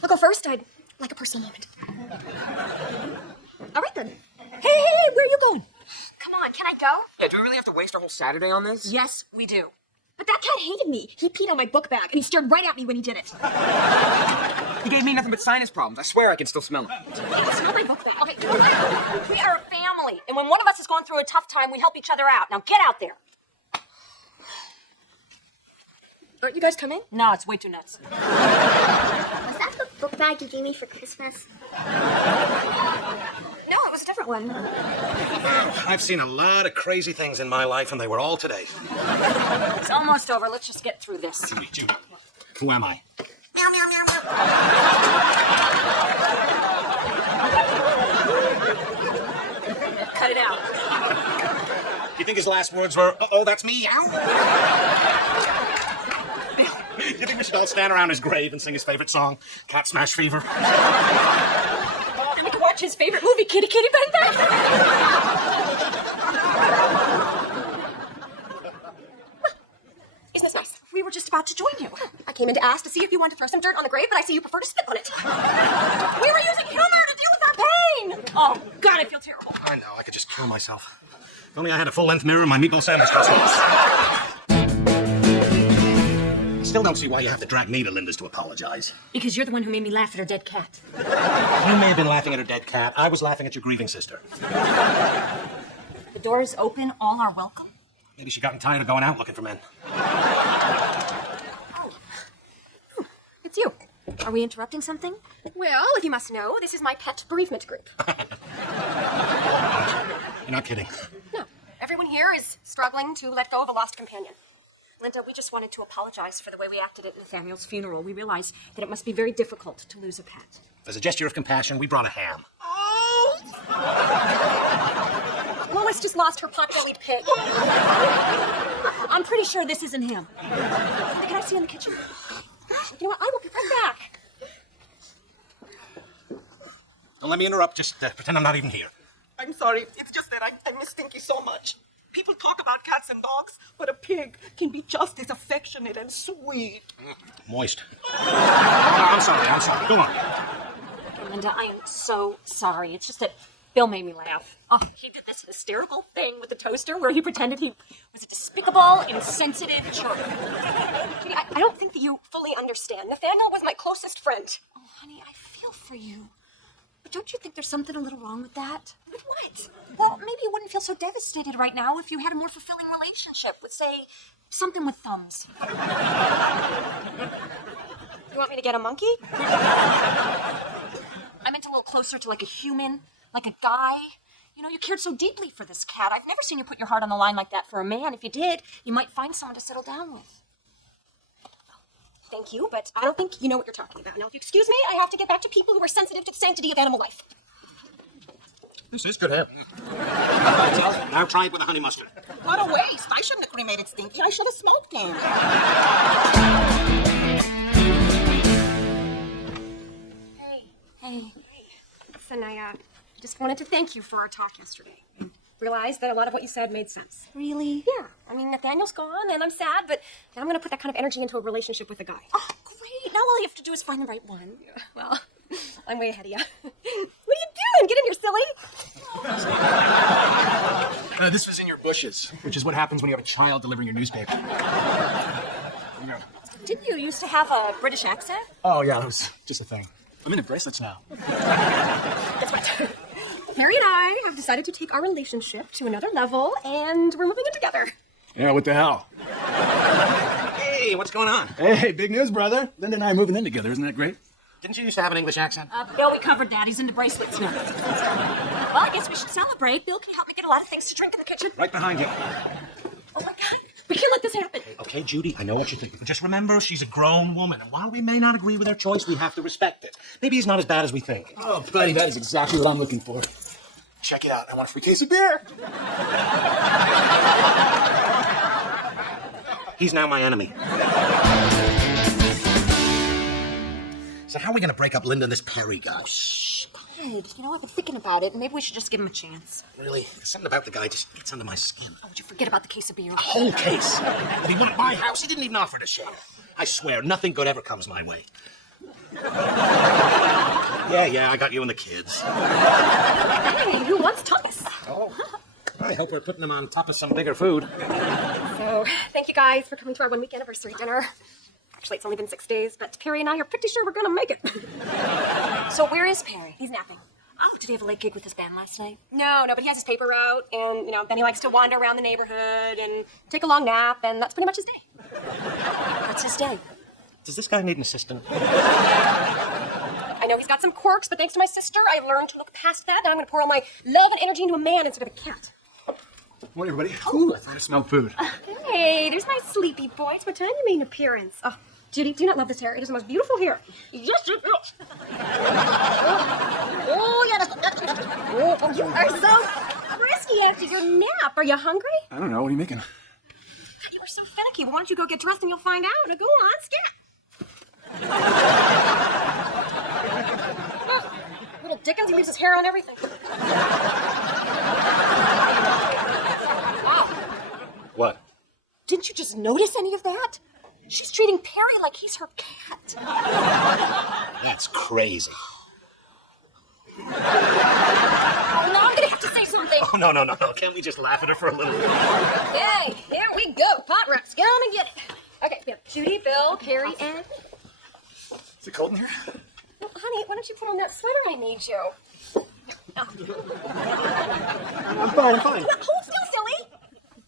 go first. I'd like a personal moment. All right, then. Hey, where are you going? Come on, can I go? Yeah, do we really have to waste our whole Saturday on this? Yes, we do. But that cat hated me. He peed on my book bag, and he stared right at me when he did it. He gave me nothing but sinus problems. I swear I can still smell him. Smell my book bag. Okay, We are a family, and when one of us is going through a tough time, we help each other out. Now get out there. aren't you guys coming? No, it's way too nuts. Was that the book bag you gave me for Christmas? No, it was a different one. I've seen a lot of crazy things in my life, and they were all today. It's almost over. Let's just get through this. Judy, who am I? Meow, meow, meow, meow. Cut it out. Do you think his last words were, "Uh-oh, that's me"? Ow. You think we should all stand around his grave and sing his favorite song, Cat Smash Fever? And we can watch his favorite movie, Kitty Kitty Bang Bang. Isn't this nice? We were just about to join you. I came in to ask to see if you wanted to throw some dirt on the grave, but I see you prefer to spit on it. We were using humor to deal with our pain. Oh, God, I feel terrible. I know, I could just kill myself. If only I had a full-length mirror in my meatball sandwich. I still don't see why you have to drag me to Linda's to apologize. Because you're the one who made me laugh at her dead cat. You may have been laughing at her dead cat. I was laughing at your grieving sister. The door is open, all are welcome. Maybe she gotten tired of going out looking for men. It's you. Are we interrupting something? Well, if you must know, this is my pet bereavement group. You're not kidding. No. Everyone here is struggling to let go of a lost companion. Linda, we just wanted to apologize for the way we acted at Nathaniel's funeral. We realize that it must be very difficult to lose a pet. As a gesture of compassion, we brought a ham. Lois just lost her pot-bellied pig. I'm pretty sure this isn't him. Can I see you in the kitchen? You know what? I will be right back. Don't let me interrupt. Just pretend I'm not even here. I'm sorry. It's just that I miss Stinky so much. People talk about cats and dogs, but a pig can be just as affectionate and sweet. Moist. I'm sorry. Go on. Linda, I am so sorry. It's just that Bill made me laugh. Oh, he did this hysterical thing with the toaster where he pretended he was a despicable, insensitive jerk. Katie, I don't think that you fully understand. Nathaniel was my closest friend. Oh, honey, I feel for you. But don't you think there's something a little wrong with that? With what? Well, maybe you wouldn't feel so devastated right now if you had a more fulfilling relationship with, say, something with thumbs. You want me to get a monkey? I meant a little closer to like a human, like a guy. You know, you cared so deeply for this cat. I've never seen you put your heart on the line like that for a man. If you did, you might find someone to settle down with. Thank you, but I don't think you know what you're talking about. Now, if you excuse me, I have to get back to people who are sensitive to the sanctity of animal life. This is good ham. Now try it with a honey mustard. What a waste. I shouldn't have cremated Stinky. I should have smoked him. Hey. Listen, I just wanted to thank you for our talk yesterday. I realized that a lot of what you said made sense. Really? Yeah. I mean, Nathaniel's gone, and I'm sad, but now I'm going to put that kind of energy into a relationship with a guy. Oh, great. Now all you have to do is find the right one. Well, I'm way ahead of you. What are you doing? Get in here, silly. This was in your bushes, which is what happens when you have a child delivering your newspaper. Didn't you used to have a British accent? Oh, yeah, that was just a thing. I'm into bracelets now. That's right. Harry and I have decided to take our relationship to another level, and we're moving in together. Yeah, what the hell? Hey, what's going on? Hey, big news, brother. Linda and I are moving in together. Isn't that great? Didn't you used to have an English accent? Bill, we covered that. He's into bracelets now. Well, I guess we should celebrate. Bill can help me get a lot of things to drink in the kitchen. Right behind you. Oh, my God. We can't let this happen. Okay, Judy, I know what you're thinking, but just remember, she's a grown woman, and while we may not agree with her choice, we have to respect it. Maybe he's not as bad as we think. Oh, buddy, that is exactly what I'm looking for. Check it out. I want a free case of beer. He's now my enemy. So how are we going to break up Linda and this Perry guy? Shh, God. You know, I've been thinking about it. Maybe we should just give him a chance. Really? Something about the guy just gets under my skin. Oh, would you forget about the case of beer? A whole case. If he went to my house, he didn't even offer to share. I swear, nothing good ever comes my way. Yeah, I got you and the kids. Hey, who wants tapas? Oh, I hope we're putting them on top of some bigger food. So, thank you guys for coming to our 1-week anniversary dinner. Actually, it's only been 6 days, but Perry and I are pretty sure we're gonna make it. So where is Perry? He's napping. Oh, did he have a late gig with his band last night? No, but he has his paper route, and, then he likes to wander around the neighborhood and take a long nap, and that's pretty much his day. That's his day. Does this guy need an assistant? I know he's got some quirks, but thanks to my sister, I learned to look past that, and I'm gonna pour all my love and energy into a man instead of a cat. Morning, everybody. Ooh, I thought I smelled food. Hey, there's my sleepy boy. It's what time you made an appearance. Oh, Judy, do you not love this hair? It is the most beautiful hair. Yes, it is. Oh, yeah. Oh, you are so frisky after your nap. Are you hungry? I don't know. What are you making? You are so finicky. Well, why don't you go get dressed and you'll find out. Now, go on, scat. Little Dickens, he leaves his hair on everything. What? Didn't you just notice any of that? She's treating Perry like he's her cat. That's crazy. Oh, now I'm gonna have to say something. Oh, no. Can't we just laugh at her for a little? Okay, here we go. Pot roast. Get on and get it. Okay, Bill. Judy, Bill, Carrie, and... Is it cold in here? Well, honey, why don't you put on that sweater I made you? I'm fine. Hold still, silly.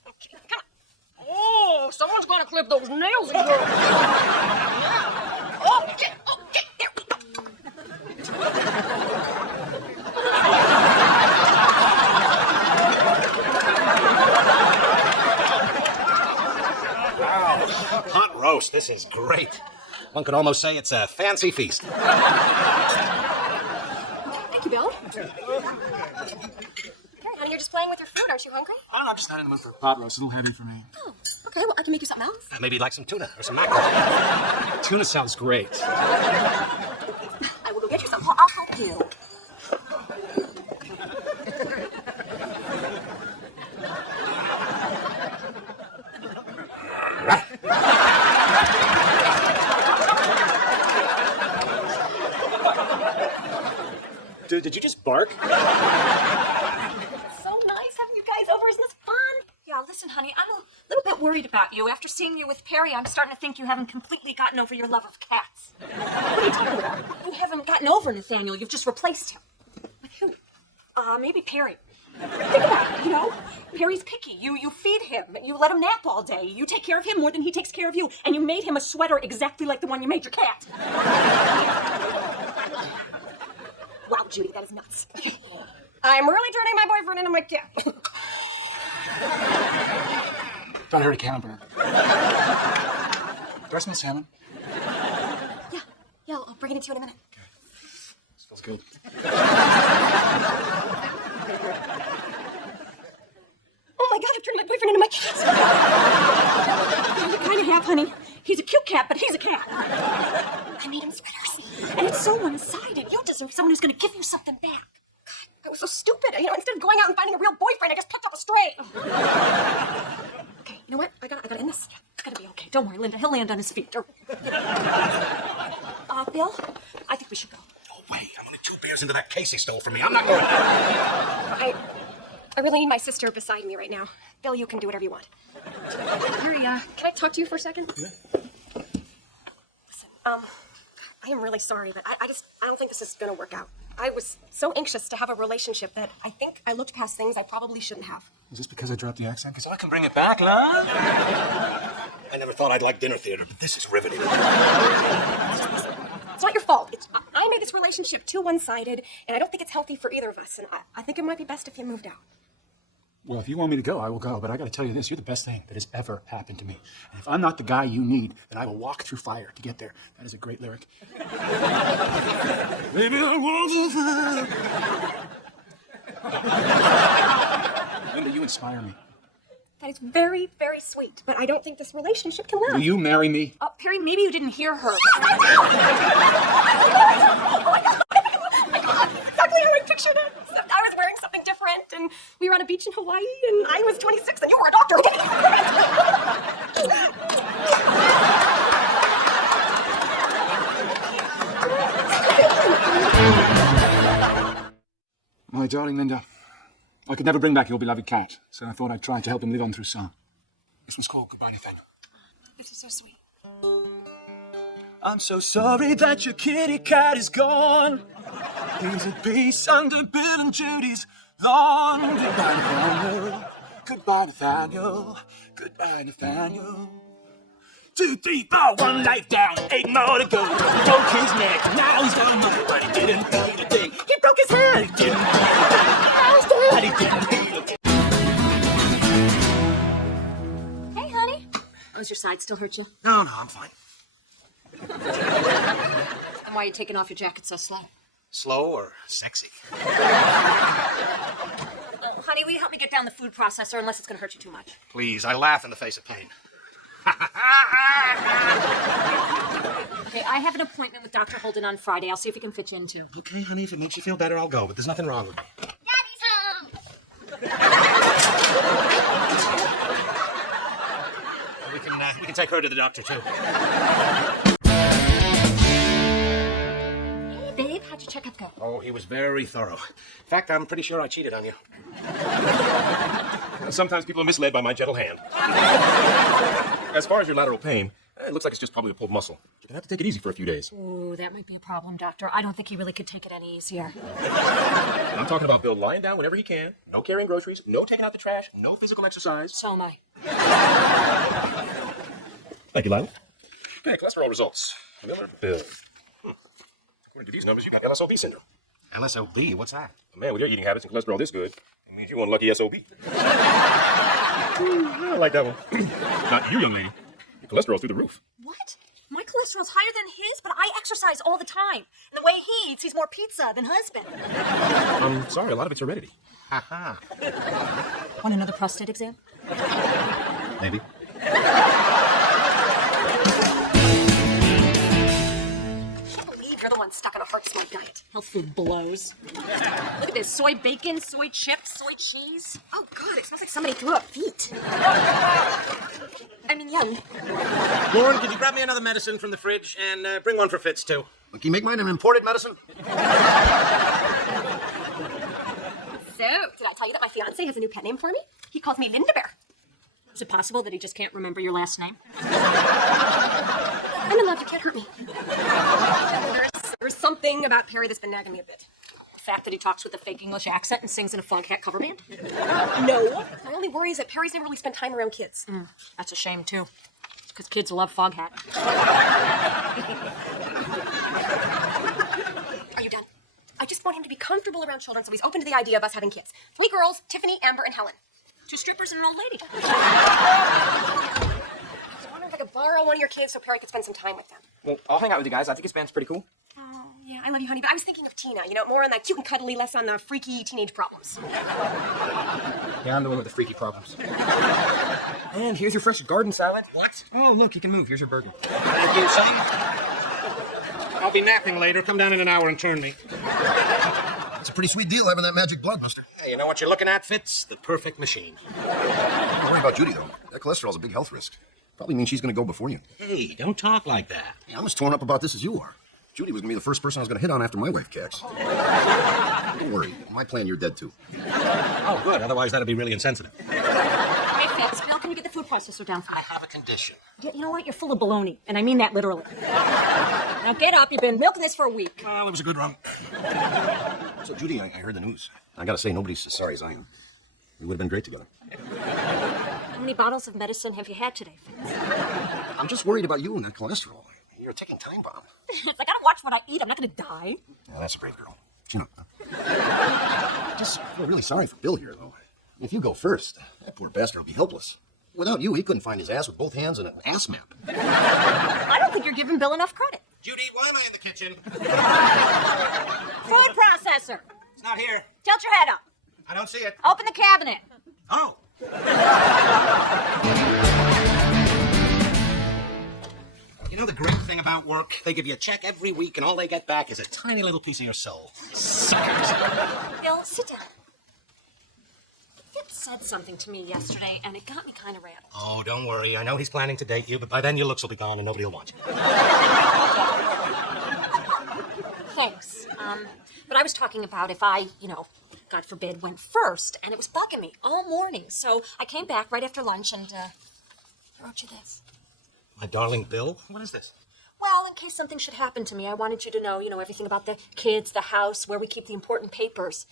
Okay, come on. Oh, someone's gonna clip those nails again. Yeah. Okay, there we go. Wow, hot roast. This is great. One could almost say it's a fancy feast. Thank you, Bill. Okay, honey, you're just playing with your food. Aren't you hungry? I don't know, I'm just not in the mood for a pot roast. It's a little heavy for me. Oh, okay, well, I can make you something else. Maybe you'd like some tuna or some mackerel. Tuna sounds great. I will go get you some. I'll help you. Dude, did you just bark? So nice having you guys over. Isn't this fun? Yeah, listen, honey, I'm a little bit worried about you. After seeing you with Perry, I'm starting to think you haven't completely gotten over your love of cats. What are you talking about? You haven't gotten over Nathaniel. You've just replaced him. With who? Maybe Perry. Think about it, you know? Perry's picky. You feed him. You let him nap all day. You take care of him more than he takes care of you. And you made him a sweater exactly like the one you made your cat. Wow, Judy, that is nuts. I'm really turning my boyfriend into my cat. Thought I heard a cannon burn. Do I smell salmon? Yeah, I'll bring it to you in a minute. Okay. Smells good. Oh my God, I've turned my boyfriend into my cat. You kind of have, honey. He's a cute cat, but he's a cat. I made him sweaters. And it's so one-sided. You deserve someone who's going to give you something back. I was so stupid. You know, instead of going out and finding a real boyfriend, I just picked up a stray. Okay, you know what? I gotta end this. It's going to be okay. Don't worry, Linda. He'll land on his feet. Bill, I think we should go. Oh, wait. I'm only 2 beers into that case he stole from me. I'm not going. I really need my sister beside me right now. Bill, you can do whatever you want. Hurry, Can I talk to you for a second? Yeah. Listen, I am really sorry, but I don't think this is gonna work out. I was so anxious to have a relationship that I think I looked past things I probably shouldn't have. Is this because I dropped the accent? Because I can bring it back, love. I never thought I'd like dinner theater, but this is riveting. It's not your fault. I made this relationship too one-sided, and I don't think it's healthy for either of us, and I think it might be best if you moved out. Well, if you want me to go, I will go. But I got to tell you this, you're the best thing that has ever happened to me. And if I'm not the guy you need, then I will walk through fire to get there. That is a great lyric. Baby, I walk through fire. Linda, you inspire me. That is very, very sweet, but I don't think this relationship can last. Will you marry me? Perry, maybe you didn't hear her. Exactly how I pictured it. Except I was wearing something different, and we were on a beach in Hawaii, and I was 26, and you were a doctor. My darling Linda, I could never bring back your beloved cat, so I thought I'd try to help him live on through song. This one's called Goodbye, Nathaniel. This is so sweet. I'm so sorry that your kitty cat is gone. He's at peace under Bill and Judy's lawn. Goodbye, Nathaniel. Goodbye, Nathaniel. Goodbye, Nathaniel. 2, 3, 4, 1 life down, 8 more to go. Broke his neck, now he's got money, but he didn't feel a thing. He broke his head, he didn't feel a thing. Now he's dead, but he didn't feel a thing. Hey, honey. Does your side still hurt you? No, I'm fine. And why are you taking off your jacket so slow? Slow or sexy? Honey, will you help me get down the food processor unless it's going to hurt you too much? Please, I laugh in the face of pain. Okay, I have an appointment with Dr. Holden on Friday. I'll see if he can fit you in too. Okay, honey, if it makes you feel better, I'll go, but there's nothing wrong with me. Daddy's home. We can take her to the doctor, too. Hey, babe, how'd your checkup go? Oh, he was very thorough. In fact, I'm pretty sure I cheated on you. Sometimes people are misled by my gentle hand. As far as your lateral pain, it looks like it's just probably a pulled muscle. You're gonna have to take it easy for a few days. Ooh, that might be a problem, doctor. I don't think he really could take it any easier. I'm talking about Bill lying down whenever he can, no carrying groceries, no taking out the trash, no physical exercise. So am I. Thank you, Lila. Okay, cholesterol results. Miller Bill. According to these numbers, you got LSOB syndrome. LSOB? What's that? A man with your eating habits and cholesterol this good, it means you unlucky SOB. I like that one. Not you, young lady. Your cholesterol's through the roof. What? My cholesterol's higher than his, but I exercise all the time. And the way he eats, he's more pizza than husband. I'm sorry, a lot of it's heredity. Ha-ha. Want another prostate exam? Maybe. You're the one stuck on a heart smart diet. Health food blows. Look at this. Soy bacon, soy chips, soy cheese. Oh, God, it smells like somebody threw up feet. I mean, yum. Lauren, could you grab me another medicine from the fridge and bring one for Fitz, too? Can you make mine an imported medicine? So, did I tell you that my fiancé has a new pet name for me? He calls me Linda Bear. Is it possible that he just can't remember your last name? I'm in love. You can't hurt me. There's something about Perry that's been nagging me a bit. The fact that he talks with a fake English accent and sings in a Foghat cover band? No. My only worry is that Perry's never really spent time around kids. That's a shame, too. Because kids love Foghat. Are you done? I just want him to be comfortable around children so he's open to the idea of us having kids. 3 girls, Tiffany, Amber, and Helen. 2 strippers and an old lady. I wonder if I could borrow one of your kids so Perry could spend some time with them. Well, I'll hang out with you guys. I think his band's pretty cool. Oh, yeah, I love you, honey, but I was thinking of Tina, more on the cute and cuddly, less on the freaky teenage problems. Yeah, I'm the one with the freaky problems. And here's your fresh garden salad. What? Oh, look, you can move. Here's your burger. Thank you, son. I'll be napping later. Come down in an hour and turn me. It's a pretty sweet deal having that magic blood, mister. Hey, you know what you're looking at, Fitz? The perfect machine. Don't worry about Judy, though. That cholesterol's a big health risk. Probably means she's going to go before you. Hey, don't talk like that. Yeah, I'm as torn up about this as you are. Judy was going to be the first person I was going to hit on after my wife cacks. Don't worry. In my plan, you're dead, too. Oh, good. Otherwise, that'd be really insensitive. Hey, Fitz, Bill, can you get the food processor down for me? I have a condition. You know what? You're full of baloney, and I mean that literally. Now get up. You've been milking this for a week. Well, it was a good run. So, Judy, I heard the news. I got to say, nobody's as sorry as I am. We would have been great together. How many bottles of medicine have you had today, Fitz? I'm just worried about you and that cholesterol. You're a ticking time bomb. I gotta watch what I eat. I'm not gonna die. Yeah, that's a brave girl. Chin up. Just feel really sorry for Bill here, though. If you go first, that poor bastard will be helpless. Without you, he couldn't find his ass with both hands and an ass map. I don't think you're giving Bill enough credit. Judy, why am I in the kitchen? Food processor. It's not here. Tilt your head up. I don't see it. Open the cabinet. Oh. You know the great thing about work? They give you a check every week, and all they get back is a tiny little piece of your soul. Suckers. Bill, sit down. Fitz said something to me yesterday, and it got me kind of rattled. Oh, don't worry. I know he's planning to date you, but by then your looks will be gone and nobody will want you. Thanks. But I was talking about if I, God forbid, went first, and it was bugging me all morning. So I came back right after lunch and wrote you this. My darling Bill? What is this? Well, in case something should happen to me, I wanted you to know, everything about the kids, the house, where we keep the important papers.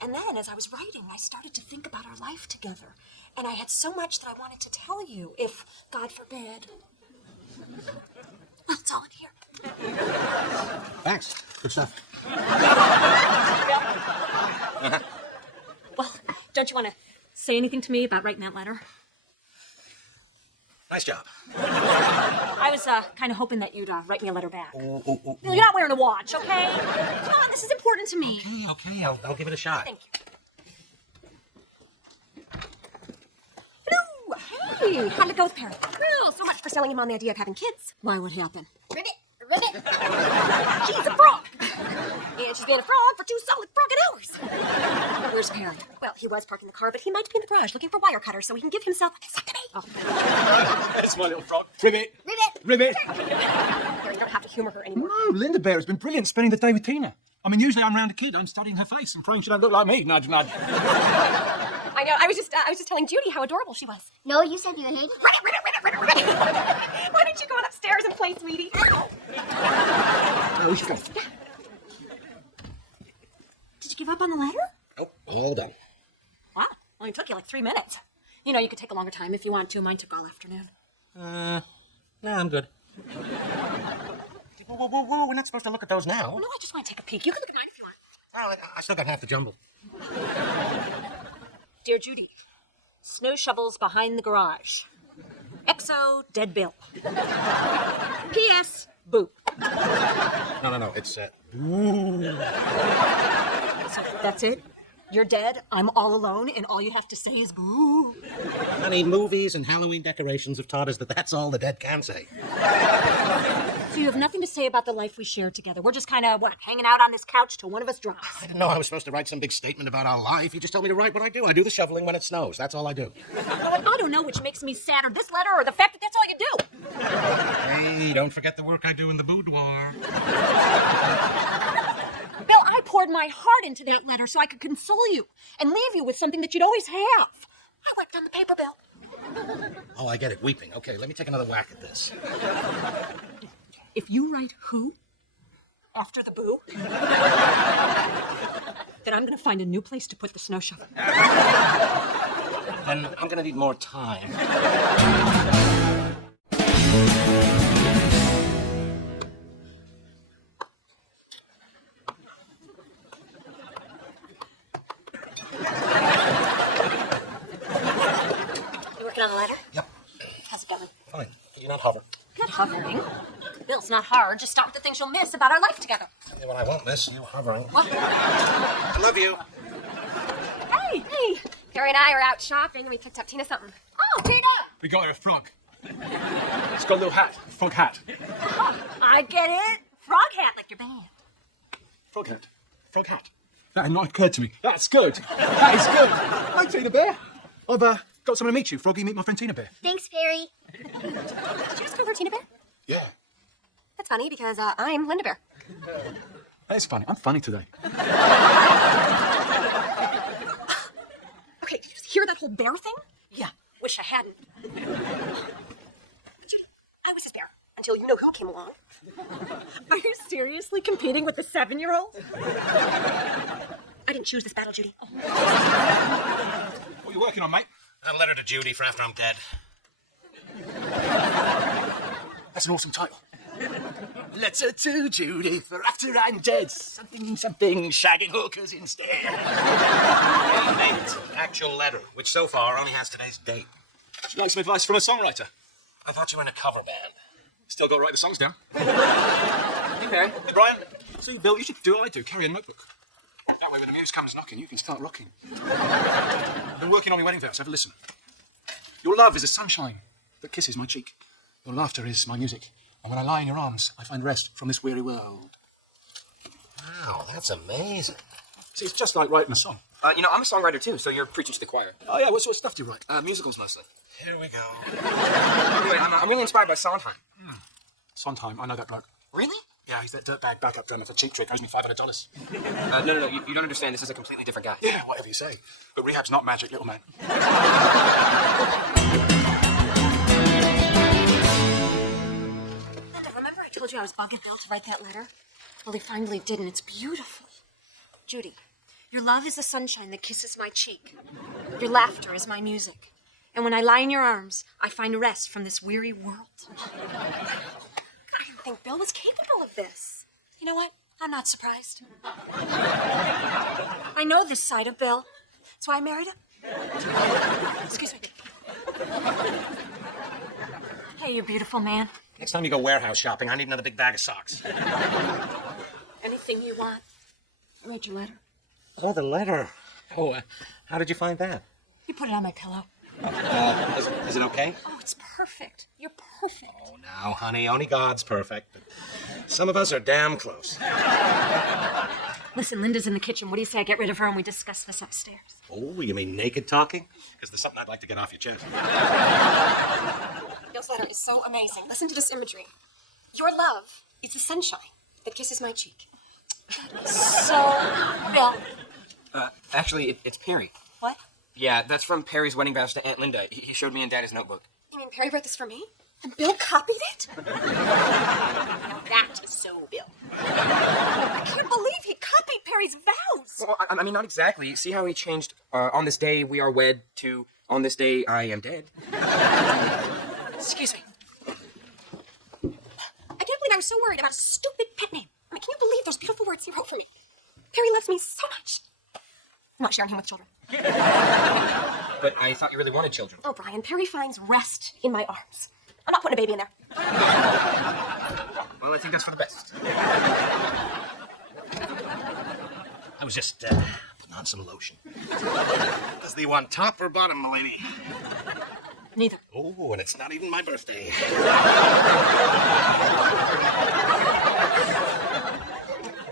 And then, as I was writing, I started to think about our life together. And I had so much that I wanted to tell you, if, God forbid... Well, it's all in here. Thanks. Good stuff. Well, don't you want to say anything to me about writing that letter? Nice job. I was kind of hoping that you'd write me a letter back. Oh. You're not wearing a watch, okay? Come on, this is important to me. Okay. I'll give it a shot. Thank you. Hello. Hey, how'd it go with Perry? Well, so much for selling him on the idea of having kids. Why, what happened? Ribbit, Ribbit. She's a frog. And she's been a frog for 2 solid frogging hours. Where's Perry? Well, he was parking the car, but he might be in the garage looking for wire cutters so he can give himself a vasectomy. That's my little frog. Ribbit. Ribbit. Ribbit. Harry, you don't have to humor her anymore. No, Linda Bear has been brilliant spending the day with Tina. I mean, usually I'm around a kid, I'm studying her face and praying she don't look like me. Nudge, nudge. I know. I was just telling Judy how adorable she was. No, you said you hated it. Why don't you go on upstairs and play, sweetie? We should go. Did you give up on the letter? Oh, all done. Wow, only took you like 3 minutes. You know, you could take a longer time if you want to. Mine took all afternoon. No, I'm good. Whoa, we're not supposed to look at those now. Oh, no, I just want to take a peek. You can look at mine if you want. Well, I still got half the jumble. Dear Judy, snow shovels behind the garage. XO, dead Bill. P.S. Boo. No, it's, So that's it? You're dead, I'm all alone, and all you have to say is boo. honey, movies and Halloween decorations have taught us that that's all the dead can say. So you have nothing to say about the life we shared together. We're just kind of, hanging out on this couch till one of us drops. I didn't know I was supposed to write some big statement about our life. You just told me to write what I do. I do the shoveling when it snows. That's all I do. I don't know which makes me sadder, this letter or the fact that that's all you do. Hey, don't forget the work I do in the boudoir. Bill, I poured my heart into that letter so I could console you and leave you with something that you'd always have. I wiped on the paper, Bill. Oh, I get it. Weeping. Okay, let me take another whack at this. If you write who after the boo, then I'm going to find a new place to put the snow shovel. Then I'm going to need more time. You working on the letter? Yep. How's it going? Fine. Did you not hover? Not hovering. Bill, it's not hard. Just stop with the things you'll miss about our life together. Tell you what I won't miss, you hovering. What? I love you. Hey. Harry and I were out shopping and we picked up Tina something. Oh, Tina! We got her a frog. It's got a little hat. Frog hat. I get it. Frog hat, like your band. Frog hat. Frog hat. That had not occurred to me. That's good. That is good. Hi, Tina Bear. I've got someone to meet you. Froggy, meet my friend Tina Bear. Thanks, Perry. Did you discover Tina Bear? Yeah. That's funny because I'm Linda Bear. That's funny. I'm funny today. Okay, did you just hear that whole bear thing? Yeah, wish I hadn't. Judy, I was his bear until you know who came along. Are you seriously competing with a 7-year-old? I didn't choose this battle, Judy. What are you working on, mate? A letter to Judy for after I'm dead. That's an awesome title. Letter to Judy for after I'm dead. Something, shagging hookers instead. Mate, actual letter, which so far only has today's date. Would you like some advice from a songwriter? I thought you were in a cover band. Still got to write the songs down. Hey, Perry. Hey, Brian. See, Bill, you should do what I do. Carry a notebook. That way, when the muse comes knocking, you can start rocking. I've been working on my wedding vows. Have a listen. Your love is a sunshine that kisses my cheek. Your laughter is my music. And when I lie in your arms, I find rest from this weary world. Wow, that's amazing. See, it's just like writing a song. I'm a songwriter too, so you're preaching to the choir. Oh, yeah, what sort of stuff do you write? Musicals mostly. Here we go. Anyway, I'm really inspired by Sondheim. Sondheim, I know that bloke. Really? Yeah, he's that dirtbag backup drummer for Cheap Trick, owes me $500. No, you don't understand. This is a completely different guy. Yeah, whatever you say. But rehab's not magic, little man. Remember I told you I was bugging Bill to write that letter? Well, he finally did, and it's beautiful. Judy, your love is the sunshine that kisses my cheek. Your laughter is my music. And when I lie in your arms, I find rest from this weary world. I didn't think Bill was capable of this. You know what? I'm not surprised. I know this side of Bill. That's why I married him. Excuse me. Hey, you beautiful man. Next time you go warehouse shopping, I need another big bag of socks. Anything you want. I wrote your letter. Oh, the letter. Oh, how did you find that? You put it on my pillow. Is it okay? Oh, it's perfect. You're perfect. Oh, now, honey, only God's perfect. But some of us are damn close. Listen, Linda's in the kitchen. What do you say I get rid of her and we discuss this upstairs? Oh, you mean naked talking? Because there's something I'd like to get off your chest. Bill's letter is so amazing. Listen to this imagery. Your love is the sunshine that kisses my cheek. So, Bill. Actually, it's Perry. What? Yeah, that's from Perry's wedding vows to Aunt Linda. He showed me in Daddy's notebook. You mean Perry wrote this for me? And Bill copied it? Now that is so Bill. I can't believe he copied Perry's vows. Well, I mean, not exactly. See how he changed on this day we are wed to on this day I am dead? Excuse me. I can't believe I was so worried about a stupid pet name. I mean, can you believe those beautiful words he wrote for me? Perry loves me so much. I'm not sharing him with children. But I thought you really wanted children. Oh, Brian, Perry finds rest in my arms. I'm not putting a baby in there. Well, I think that's for the best. I was just putting on some lotion. Does the one top or bottom, milady? Neither. Oh, and it's not even my birthday.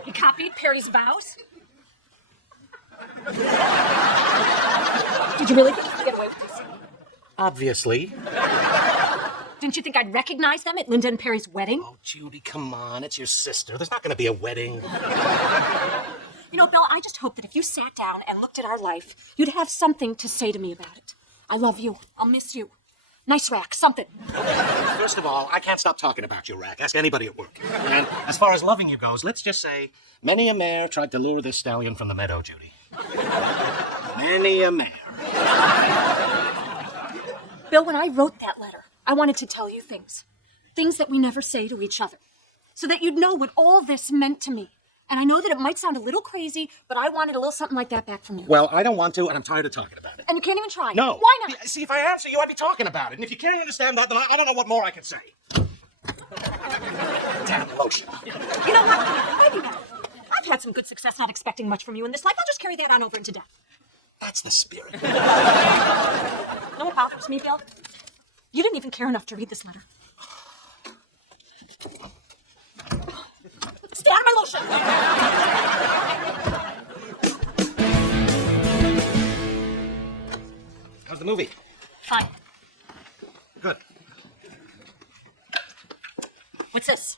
You copied Perry's vows? Did you really think you could get away with this? Obviously. Didn't you think I'd recognize them at Linda and Perry's wedding? Oh, Judy, come on. It's your sister. There's not going to be a wedding. You know, Bill, I just hope that if you sat down and looked at our life, you'd have something to say to me about it. I love you. I'll miss you. Nice rack, something. First of all, I can't stop talking about your rack. Ask anybody at work. And as far as loving you goes, let's just say many a mare tried to lure this stallion from the meadow, Judy. Many a mare. Bill, when I wrote that letter, I wanted to tell you things. Things that we never say to each other. So that you'd know what all this meant to me. And I know that it might sound a little crazy, but I wanted a little something like that back from you. Well, I don't want to, and I'm tired of talking about it. And you can't even try. No. Why not? See, if I answer you, I'd be talking about it. And if you can't understand that, then I don't know what more I can say. Damn lotion. You know what? Maybe not. I've had some good success not expecting much from you in this life. I'll just carry that on over into death. That's the spirit. You know what bothers me, Bill? You didn't even care enough to read this letter. Stay out of my lotion! How's the movie? Fine. Good. What's this?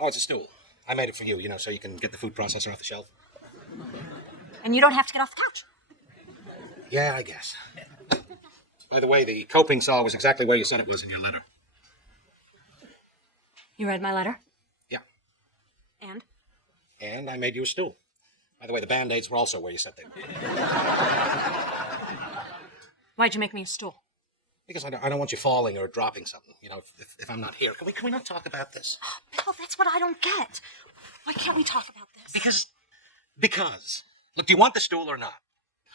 Oh, it's a stool. I made it for you, so you can get the food processor off the shelf. And you don't have to get off the couch. Yeah, I guess. By the way, the coping saw was exactly where you said it was in your letter. You read my letter? Yeah. And? And I made you a stool. By the way, the Band-Aids were also where you said they were. Why'd you make me a stool? Because I don't want you falling or dropping something, if I'm not here. Can we not talk about this? Oh, Bill, that's what I don't get. Why can't we talk about this? Because. Look, do you want the stool or not?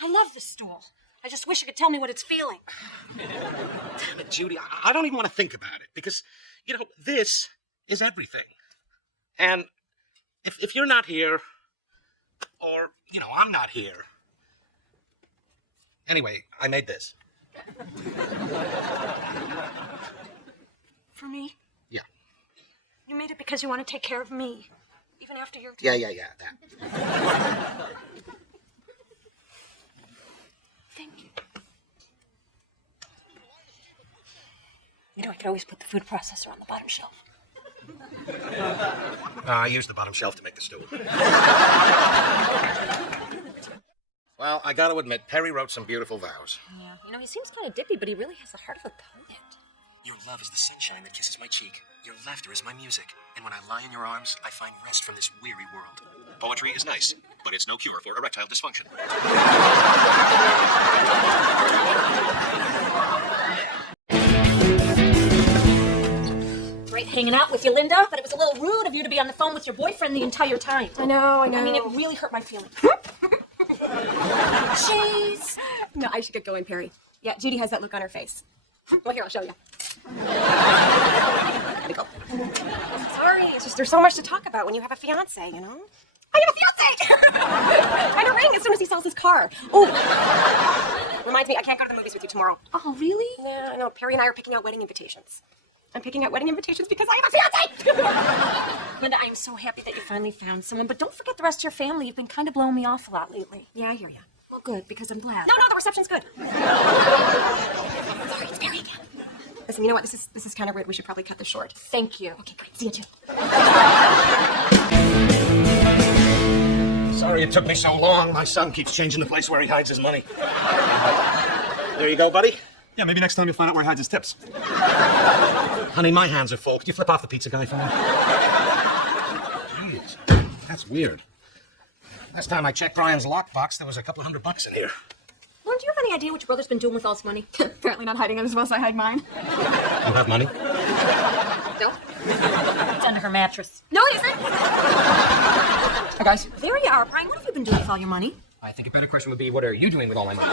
I love the stool. I just wish you could tell me what it's feeling. Damn it, Judy, I don't even want to think about it. Because, this is everything. And if you're not here, or, I'm not here. Anyway, I made this. For me? Yeah. You made it because you want to take care of me. Even after you're... Yeah, that. Thank you. I could always put the food processor on the bottom shelf. I used the bottom shelf to make the stool. Well, I gotta admit, Perry wrote some beautiful vows. Yeah, he seems kind of dippy, but he really has the heart of a poet. Your love is the sunshine that kisses my cheek. Your laughter is my music. And when I lie in your arms, I find rest from this weary world. Poetry is nice, but it's no cure for erectile dysfunction. Great hanging out with you, Linda, but it was a little rude of you to be on the phone with your boyfriend the entire time. I know. I mean, it really hurt my feelings. Jeez. No, I should get going, Perry. Yeah, Judy has that look on her face. Well, here, I'll show you. Gotta go. Sorry, it's just there's so much to talk about when you have a fiancé, I have a fiancé! And a ring as soon as he saw sells his car. Oh, reminds me, I can't go to the movies with you tomorrow. Oh, really? Yeah, I know. Perry and I are picking out wedding invitations. I'm picking out wedding invitations because I have a fiancé! Linda, I'm so happy that you finally found someone, but don't forget the rest of your family. You've been kind of blowing me off a lot lately. Yeah, I hear you. Well, good, because I'm glad. No, the reception's good. Sorry, it's Perry again. Listen, you know what? This is kind of weird. We should probably cut this short. Thank you. Okay, great. See you too. Sorry it took me so long. My son keeps changing the place where he hides his money. There you go, buddy. Yeah, maybe next time you'll find out where he hides his tips. Honey, my hands are full. Could you flip off the pizza guy for me? Jeez, that's weird. Last time I checked Brian's lockbox, there was a couple $100 in here. Lauren, do you have any idea what your brother's been doing with all his money? Apparently not hiding it as well as I hide mine. You have money? No. It's under her mattress. No, it isn't. Hi, guys. There you are, Brian. What have you been doing with all your money? I think a better question would be, what are you doing with all my money?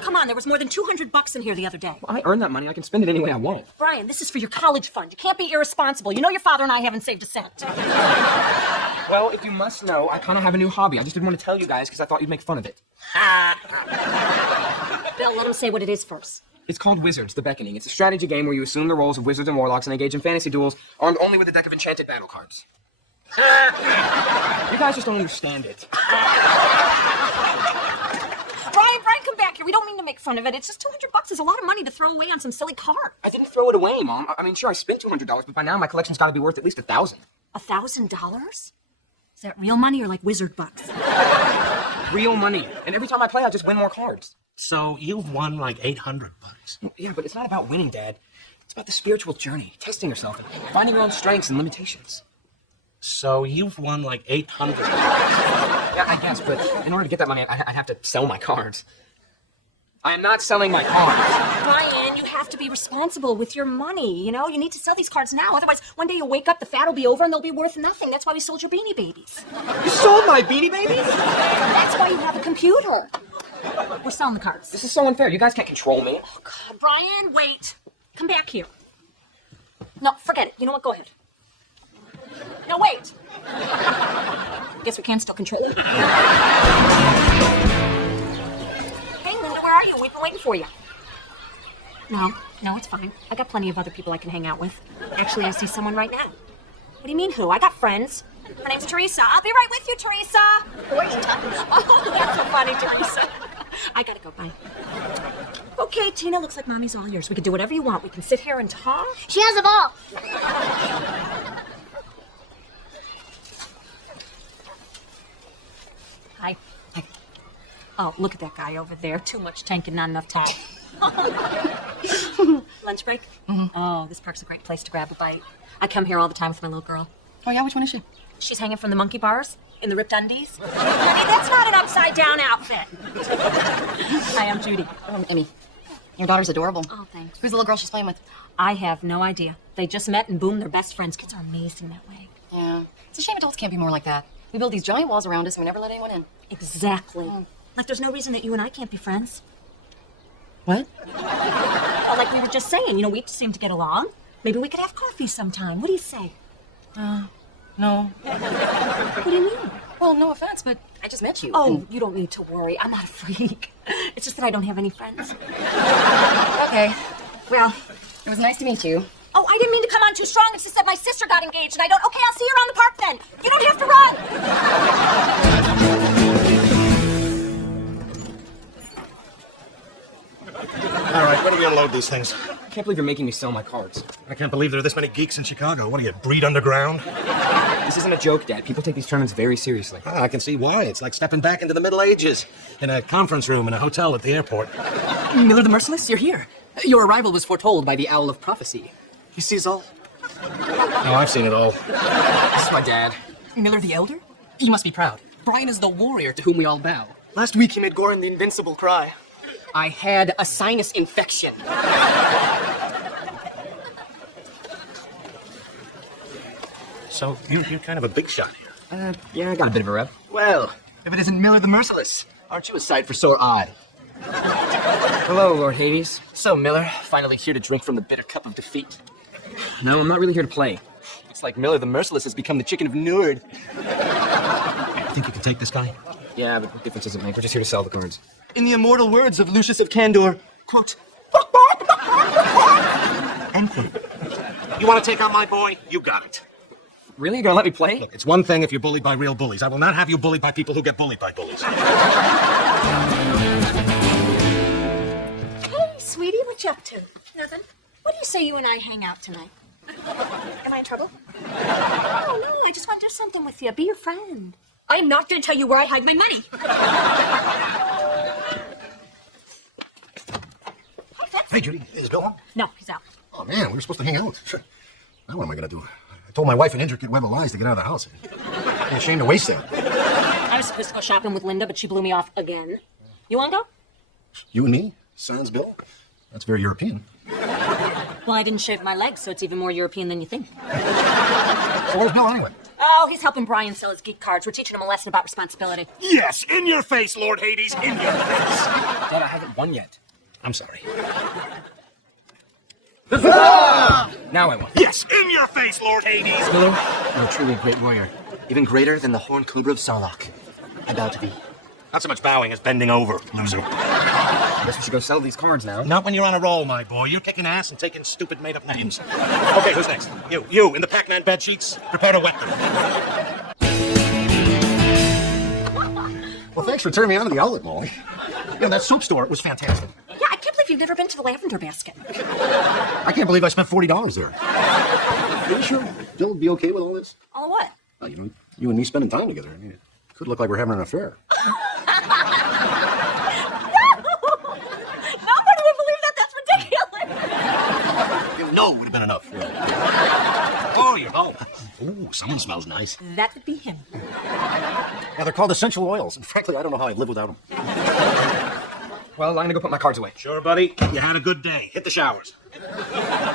Come on, there was more than $200 in here the other day. Well, I earn that money. I can spend it any way I want. Brian, this is for your college fund. You can't be irresponsible. You know your father and I haven't saved a cent. Well, if you must know, I kind of have a new hobby. I just didn't want to tell you guys because I thought you'd make fun of it. Bill, let him say what it is first. It's called Wizards, The Beckoning. It's a strategy game where you assume the roles of wizards and warlocks and engage in fantasy duels, armed only with a deck of enchanted battle cards. You guys just don't understand it. Brian, come back here. We don't mean to make fun of it. It's just $200 is a lot of money to throw away on some silly card. I didn't throw it away, Mom. I mean, sure, I spent $200, but by now my collection's got to be worth at least $1,000. $1,000? Is that real money or like wizard bucks? Real money. And every time I play, I just win more cards. So you've won like $800. Yeah, but it's not about winning, Dad. It's about the spiritual journey, testing yourself, and finding your own strengths and limitations. So you've won like $800. Yeah, I guess, but in order to get that money, I'd have to sell my cards. I am not selling my cards. Brian, you have to be responsible with your money, you know? You need to sell these cards now. Otherwise, one day you'll wake up, the fat will be over, and they'll be worth nothing. That's why we sold your Beanie Babies. You sold my Beanie Babies? That's why you have a computer. We're selling the cards. This is so unfair. You guys can't control me. Oh, God, Brian, wait. Come back here. No, forget it. You know what? Go ahead. No, wait. Guess we can still control it. Hey, Linda, where are you? We've been waiting for you. No, it's fine. I got plenty of other people I can hang out with. Actually, I see someone right now. What do you mean, who? I got friends. Her name's Teresa. I'll be right with you, Teresa. Who are you talking to? Oh, that's so funny, Teresa. I gotta go. Bye. Okay, Tina, looks like Mommy's all yours. We can do whatever you want. We can sit here and talk. She has a ball. Hi. Oh, look at that guy over there. Too much tank and not enough top. Lunch break? Mm-hmm. Oh, this park's a great place to grab a bite. I come here all the time with my little girl. Oh, yeah? Which one is she? She's hanging from the monkey bars in the ripped undies. Honey, that's not an upside-down outfit. Hi, I'm Judy. Emmy. Your daughter's adorable. Oh, thanks. Who's the little girl she's playing with? I have no idea. They just met and boom, they're best friends. Kids are amazing that way. Yeah. It's a shame adults can't be more like that. We build these giant walls around us and we never let anyone in. Exactly. Like there's no reason that you and I can't be friends. What? Oh, like we were just saying, you know, we seem to get along. Maybe we could have coffee sometime. What do you say? No. What do you mean? Well, no offense, but I just met you. Oh, you don't need to worry. I'm not a freak. It's just that I don't have any friends. Okay. Well, it was nice to meet you. Oh, I didn't mean to come on too strong. It's just that my sister got engaged and I don't... Okay, I'll see you around the park then. You don't have to run. All right, where do we unload these things? I can't believe you're making me sell my cards. I can't believe there are this many geeks in Chicago. What do you, breed underground? This isn't a joke, Dad. People take these tournaments very seriously. I can see why. It's like stepping back into the Middle Ages in a conference room in a hotel at the airport. Miller the Merciless, you're here. Your arrival was foretold by the Owl of Prophecy. You see us all? Oh, I've seen it all. This is my dad. Miller the Elder? You must be proud. Brian is the warrior to whom we all bow. Last week he made Goran the invincible cry. I had a sinus infection. So, you're kind of a big shot here. Yeah, I got a bit of a rep. Well, if it isn't Miller the Merciless, aren't you a sight for sore eye? Hello, Lord Hades. So, Miller, finally here to drink from the bitter cup of defeat. No, I'm not really here to play. It's like Miller the Merciless has become the chicken of Nord. You think you can take this guy? Yeah, but what difference does it make? We're just here to sell the cards. In the immortal words of Lucius of Candor, quote, End quote. You want to take on my boy? You got it. really? You gonna let me play? Look, it's one thing if you're bullied by real bullies. I will not have you bullied by people who get bullied by bullies. Hey, sweetie, what you up to? Nothing. What do you say you and I hang out tonight? Am I in trouble? Oh, no, I just want to do something with you. Be your friend. I am not going to tell you where I hide my money. Hey, Judy, is Bill home? No, he's out. Oh, man, we were supposed to hang out. Now what am I going to do? I told my wife an intricate web of lies to get out of the house. I'm ashamed to waste it. I was supposed to go shopping with Linda, but she blew me off again. You want to go? You and me? Sans Bill? That's very European. Well, I didn't shave my legs, so it's even more European than you think. So where's Bill anyway? Oh, he's helping Brian sell his geek cards. We're teaching him a lesson about responsibility. Yes, in your face, Lord Hades, in your face. Dad, I haven't won yet. I'm sorry. Now I won. Yes, in your face, Lord Hades. Miller, you're truly a great warrior. Even greater than the Horned Cobra of Sarlacc. I bow to thee. Not so much bowing as bending over, loser. I guess we should go sell these cards now. Not when you're on a roll, my boy. You're kicking ass and taking stupid made-up names. Okay, who's next? You, in the Pac-Man bed sheets. Prepare to wet them. Well, thanks for turning me on to the outlet mall. Yeah, that soap store was fantastic. Yeah, I can't believe you've never been to the Lavender Basket. I can't believe I spent $40 there. You sure Bill would be okay with all this? Oh, what? You and me spending time together. I mean, it could look like we're having an affair. Nobody would believe that. That's ridiculous. No would have been enough. Oh, you're home. Ooh, someone smells nice. That would be him. Yeah, they're called essential oils. And frankly, I don't know how I'd live without them. Well, I'm gonna go put my cards away. Sure, buddy. You had a good day. Hit the showers.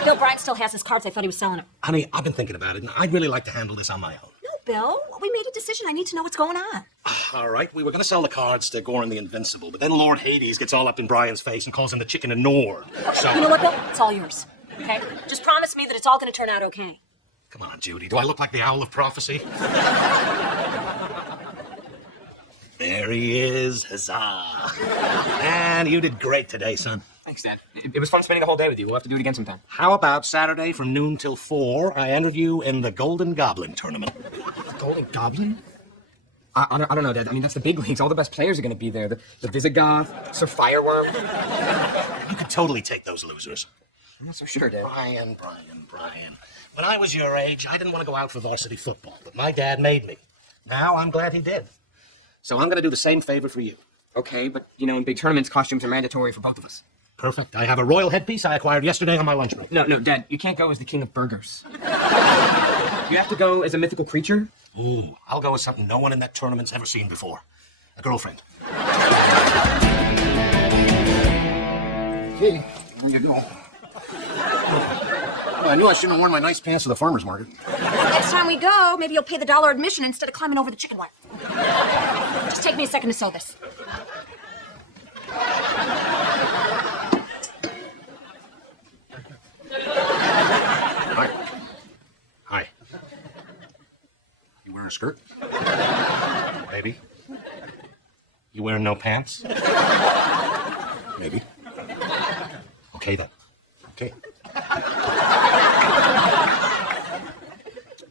Bill, Brian still has his cards. I thought he was selling them. Honey, I've been thinking about it, and I'd really like to handle this on my own. No, Bill. We made a decision. I need to know what's going on. All right, we were going to sell the cards to Goran the Invincible, but then Lord Hades gets all up in Brian's face and calls him the chicken of Nord. So, You know what, Bill? It's all yours. Okay? Just promise me that it's all going to turn out okay. come on, Judy. Do I look like the Owl of Prophecy? There he is. Huzzah. Man, you did great today, son. Thanks, Dad. It was fun spending the whole day with you. We'll have to do it again sometime. How about Saturday from noon till 4? I entered you in the Golden Goblin tournament. Golden Goblin? I don't know, Dad. I mean, that's the big leagues. All the best players are going to be there. The Visigoth, Sir Fireworm. You could totally take those losers. I'm not so sure, Dad. Brian. When I was your age, I didn't want to go out for varsity football, but my dad made me. Now I'm glad he did. So I'm going to do the same favor for you. Okay, but, in big tournaments, costumes are mandatory for both of us. Perfect. I have a royal headpiece I acquired yesterday on my lunch break. No, Dad, you can't go as the king of burgers. You have to go as a mythical creature. Ooh, I'll go with something no one in that tournament's ever seen before. A girlfriend. Okay, there you go. Well, I knew I shouldn't have worn my nice pants to the farmer's market. Next time we go, maybe you'll pay the $1 admission instead of climbing over the chicken wire. Just take me a second to sew this. Hi. You wearing a skirt? Maybe. You wearing no pants? Maybe. Okay, then. Okay.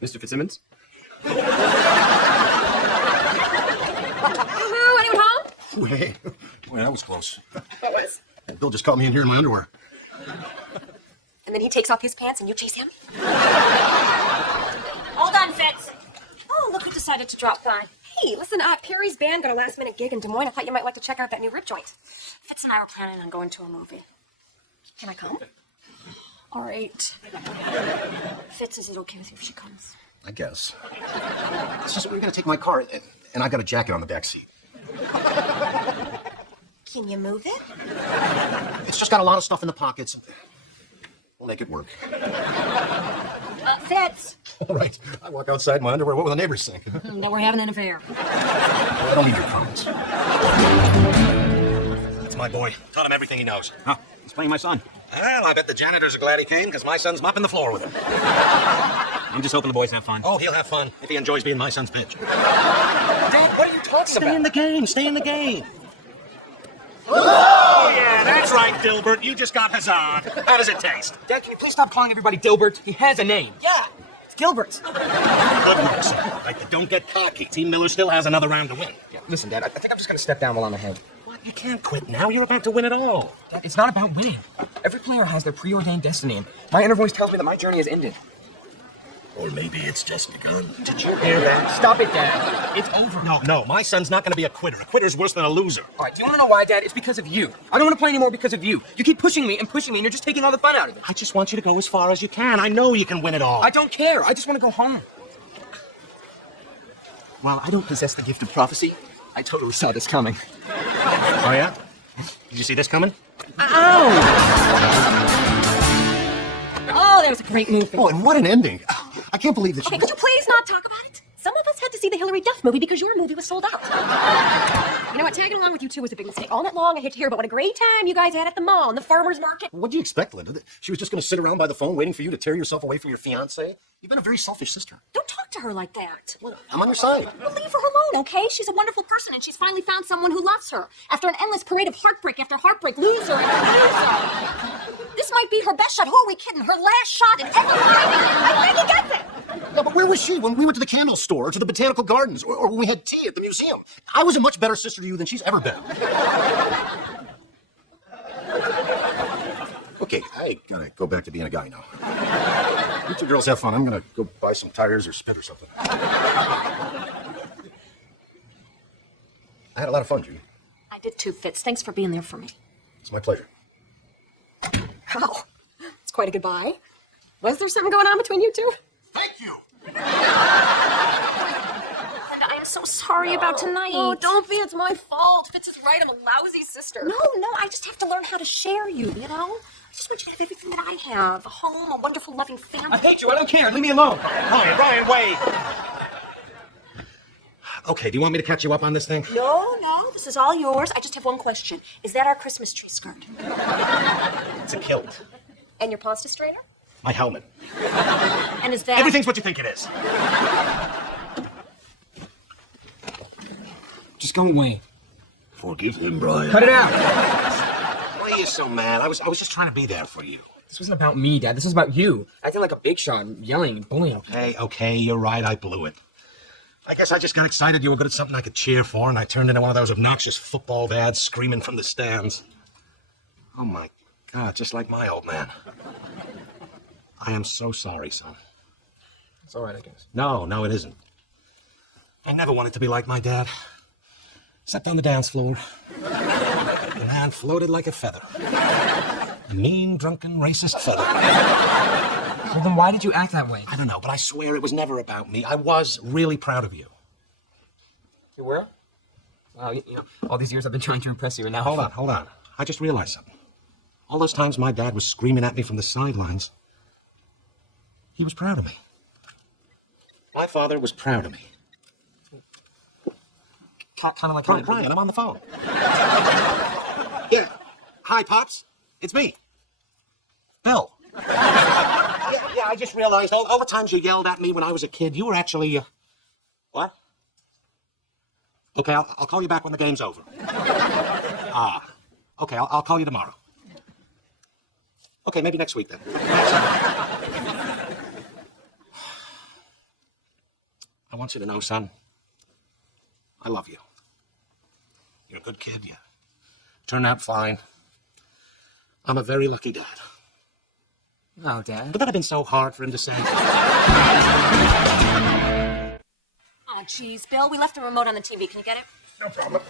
Mr. Fitzsimmons? Hello, anyone home? Ooh, hey. Boy, that was close. What was? Bill just caught me in here in my underwear. And then he takes off his pants and you chase him? Hold on, Fitz. Oh, look who decided to drop by. Hey, listen, Perry's band got a last-minute gig in Des Moines. I thought you might like to check out that new rib joint. Fitz and I were planning on going to a movie. Can I come? All right. Fitz, is it okay with you if she comes? I guess. It's just we're going to take my car, and I got a jacket on the back seat. Can you move it? It's just got a lot of stuff in the pockets. We'll make it work. Fitz. All right. I walk outside in my underwear. What will the neighbors think? No, we're having an affair. I don't need your comments. That's my boy. Taught him everything he knows. Huh? He's playing my son. Well, I bet the janitors are glad he came, because my son's mopping the floor with him. I'm just hoping the boys have fun. Oh, he'll have fun if he enjoys being my son's pitch. Dad, what are you talking talking Stay about? in the game. Stay in the game. Oh, yeah, that's right, Dilbert. You just got huzzah. How does it taste? Dad, can you please stop calling everybody Dilbert? He has a name. Yeah, It's Gilbert. Good work, son. Right, but don't get cocky. Team Miller still has another round to win. Yeah, listen, Dad, I think I'm just gonna step down while I'm ahead. What? You can't quit now. You're about to win it all. Dad, it's not about winning. Every player has their preordained destiny, and my inner voice tells me that my journey has ended. Or maybe it's just begun. Did you hear that? Stop it, Dad. It's over. No, my son's not going to be a quitter. A quitter's worse than a loser. All right, do you want to know why, Dad? It's because of you. I don't want to play anymore because of you. You keep pushing me, and you're just taking all the fun out of it. I just want you to go as far as you can. I know you can win it all. I don't care. I just want to go home. While I don't possess the gift of prophecy, I totally saw this coming. Oh, yeah? Did you see this coming? Oh, that was a great move. Oh, and what an ending. I can't believe that Okay, could you please not talk about it? Some of us had to see the Hillary Duff movie because your movie was sold out. You know what? Tagging along with you two was a big mistake. All night long, I had to hear about what a great time you guys had at the mall and the farmer's market. What do you expect, Linda? That she was just going to sit around by the phone waiting for you to tear yourself away from your fiancé? You've been a very selfish sister. Don't talk to her like that. I'm on your side. Well, leave her alone, okay? She's a wonderful person, and she's finally found someone who loves her. After an endless parade of heartbreak after heartbreak, loser after loser. This might be her best shot. Who are we kidding? Her last shot in ever. I think he gets it. No, but where was she when we went to the candle store or to the botanical gardens or when we had tea at the museum? I was a much better sister to you than she's ever been. Okay, I gotta go back to being a guy now. You two girls have fun. I'm gonna go buy some tires or spit or something. I had a lot of fun, Judy. I did too, Fitz. Thanks for being there for me. It's my pleasure. Wow. It's quite a goodbye. Was there something going on between you two? Thank you! Linda, I am so sorry about tonight. Oh, don't be. It's my fault. Fitz is right. I'm a lousy sister. No, I just have to learn how to share you, you know? I just want you to have everything that I have. A home, a wonderful, loving family. I hate you. I don't care. Leave me alone. Ryan, wait. Okay, do you want me to catch you up on this thing? No, this is all yours. I just have one question. Is that our Christmas tree skirt? It's a kilt. And your pasta strainer? My helmet. And is that... Everything's what you think it is. Just go away. Forgive him, Brian. Cut it out. Why are you so mad? I was just trying to be there for you. This wasn't about me, Dad. This was about you. Acting like a big shot, yelling and bullying. Okay, you're right. I blew it. I guess I just got excited you were good at something I could cheer for, and I turned into one of those obnoxious football dads screaming from the stands. Oh, my God, just like my old man. I am so sorry, son. It's all right, I guess. No, it isn't. I never wanted to be like my dad. Except on the dance floor. The man floated like a feather. A mean, drunken, racist feather. Well, then why did you act that way? I don't know, but I swear it was never about me. I was really proud of you. You were? Wow, you know, all these years I've been trying to impress you, and now... Hold on. I just realized something. All those times my dad was screaming at me from the sidelines, he was proud of me. My father was proud of me. Kind of like... Brian, I'm on the phone. Yeah. Hi, Pops. It's me. Bill. Yeah, I just realized all the times you yelled at me when I was a kid, you were actually... What? Okay, I'll call you back when the game's over. Okay, I'll call you tomorrow. Okay, maybe next week then. I want you to know, son, I love you. You're a good kid. You turned out fine. I'm a very lucky dad. Oh, Dad. Would that have been so hard for him to say? Oh, jeez, Bill, we left the remote on the TV. Can you get it? No problem.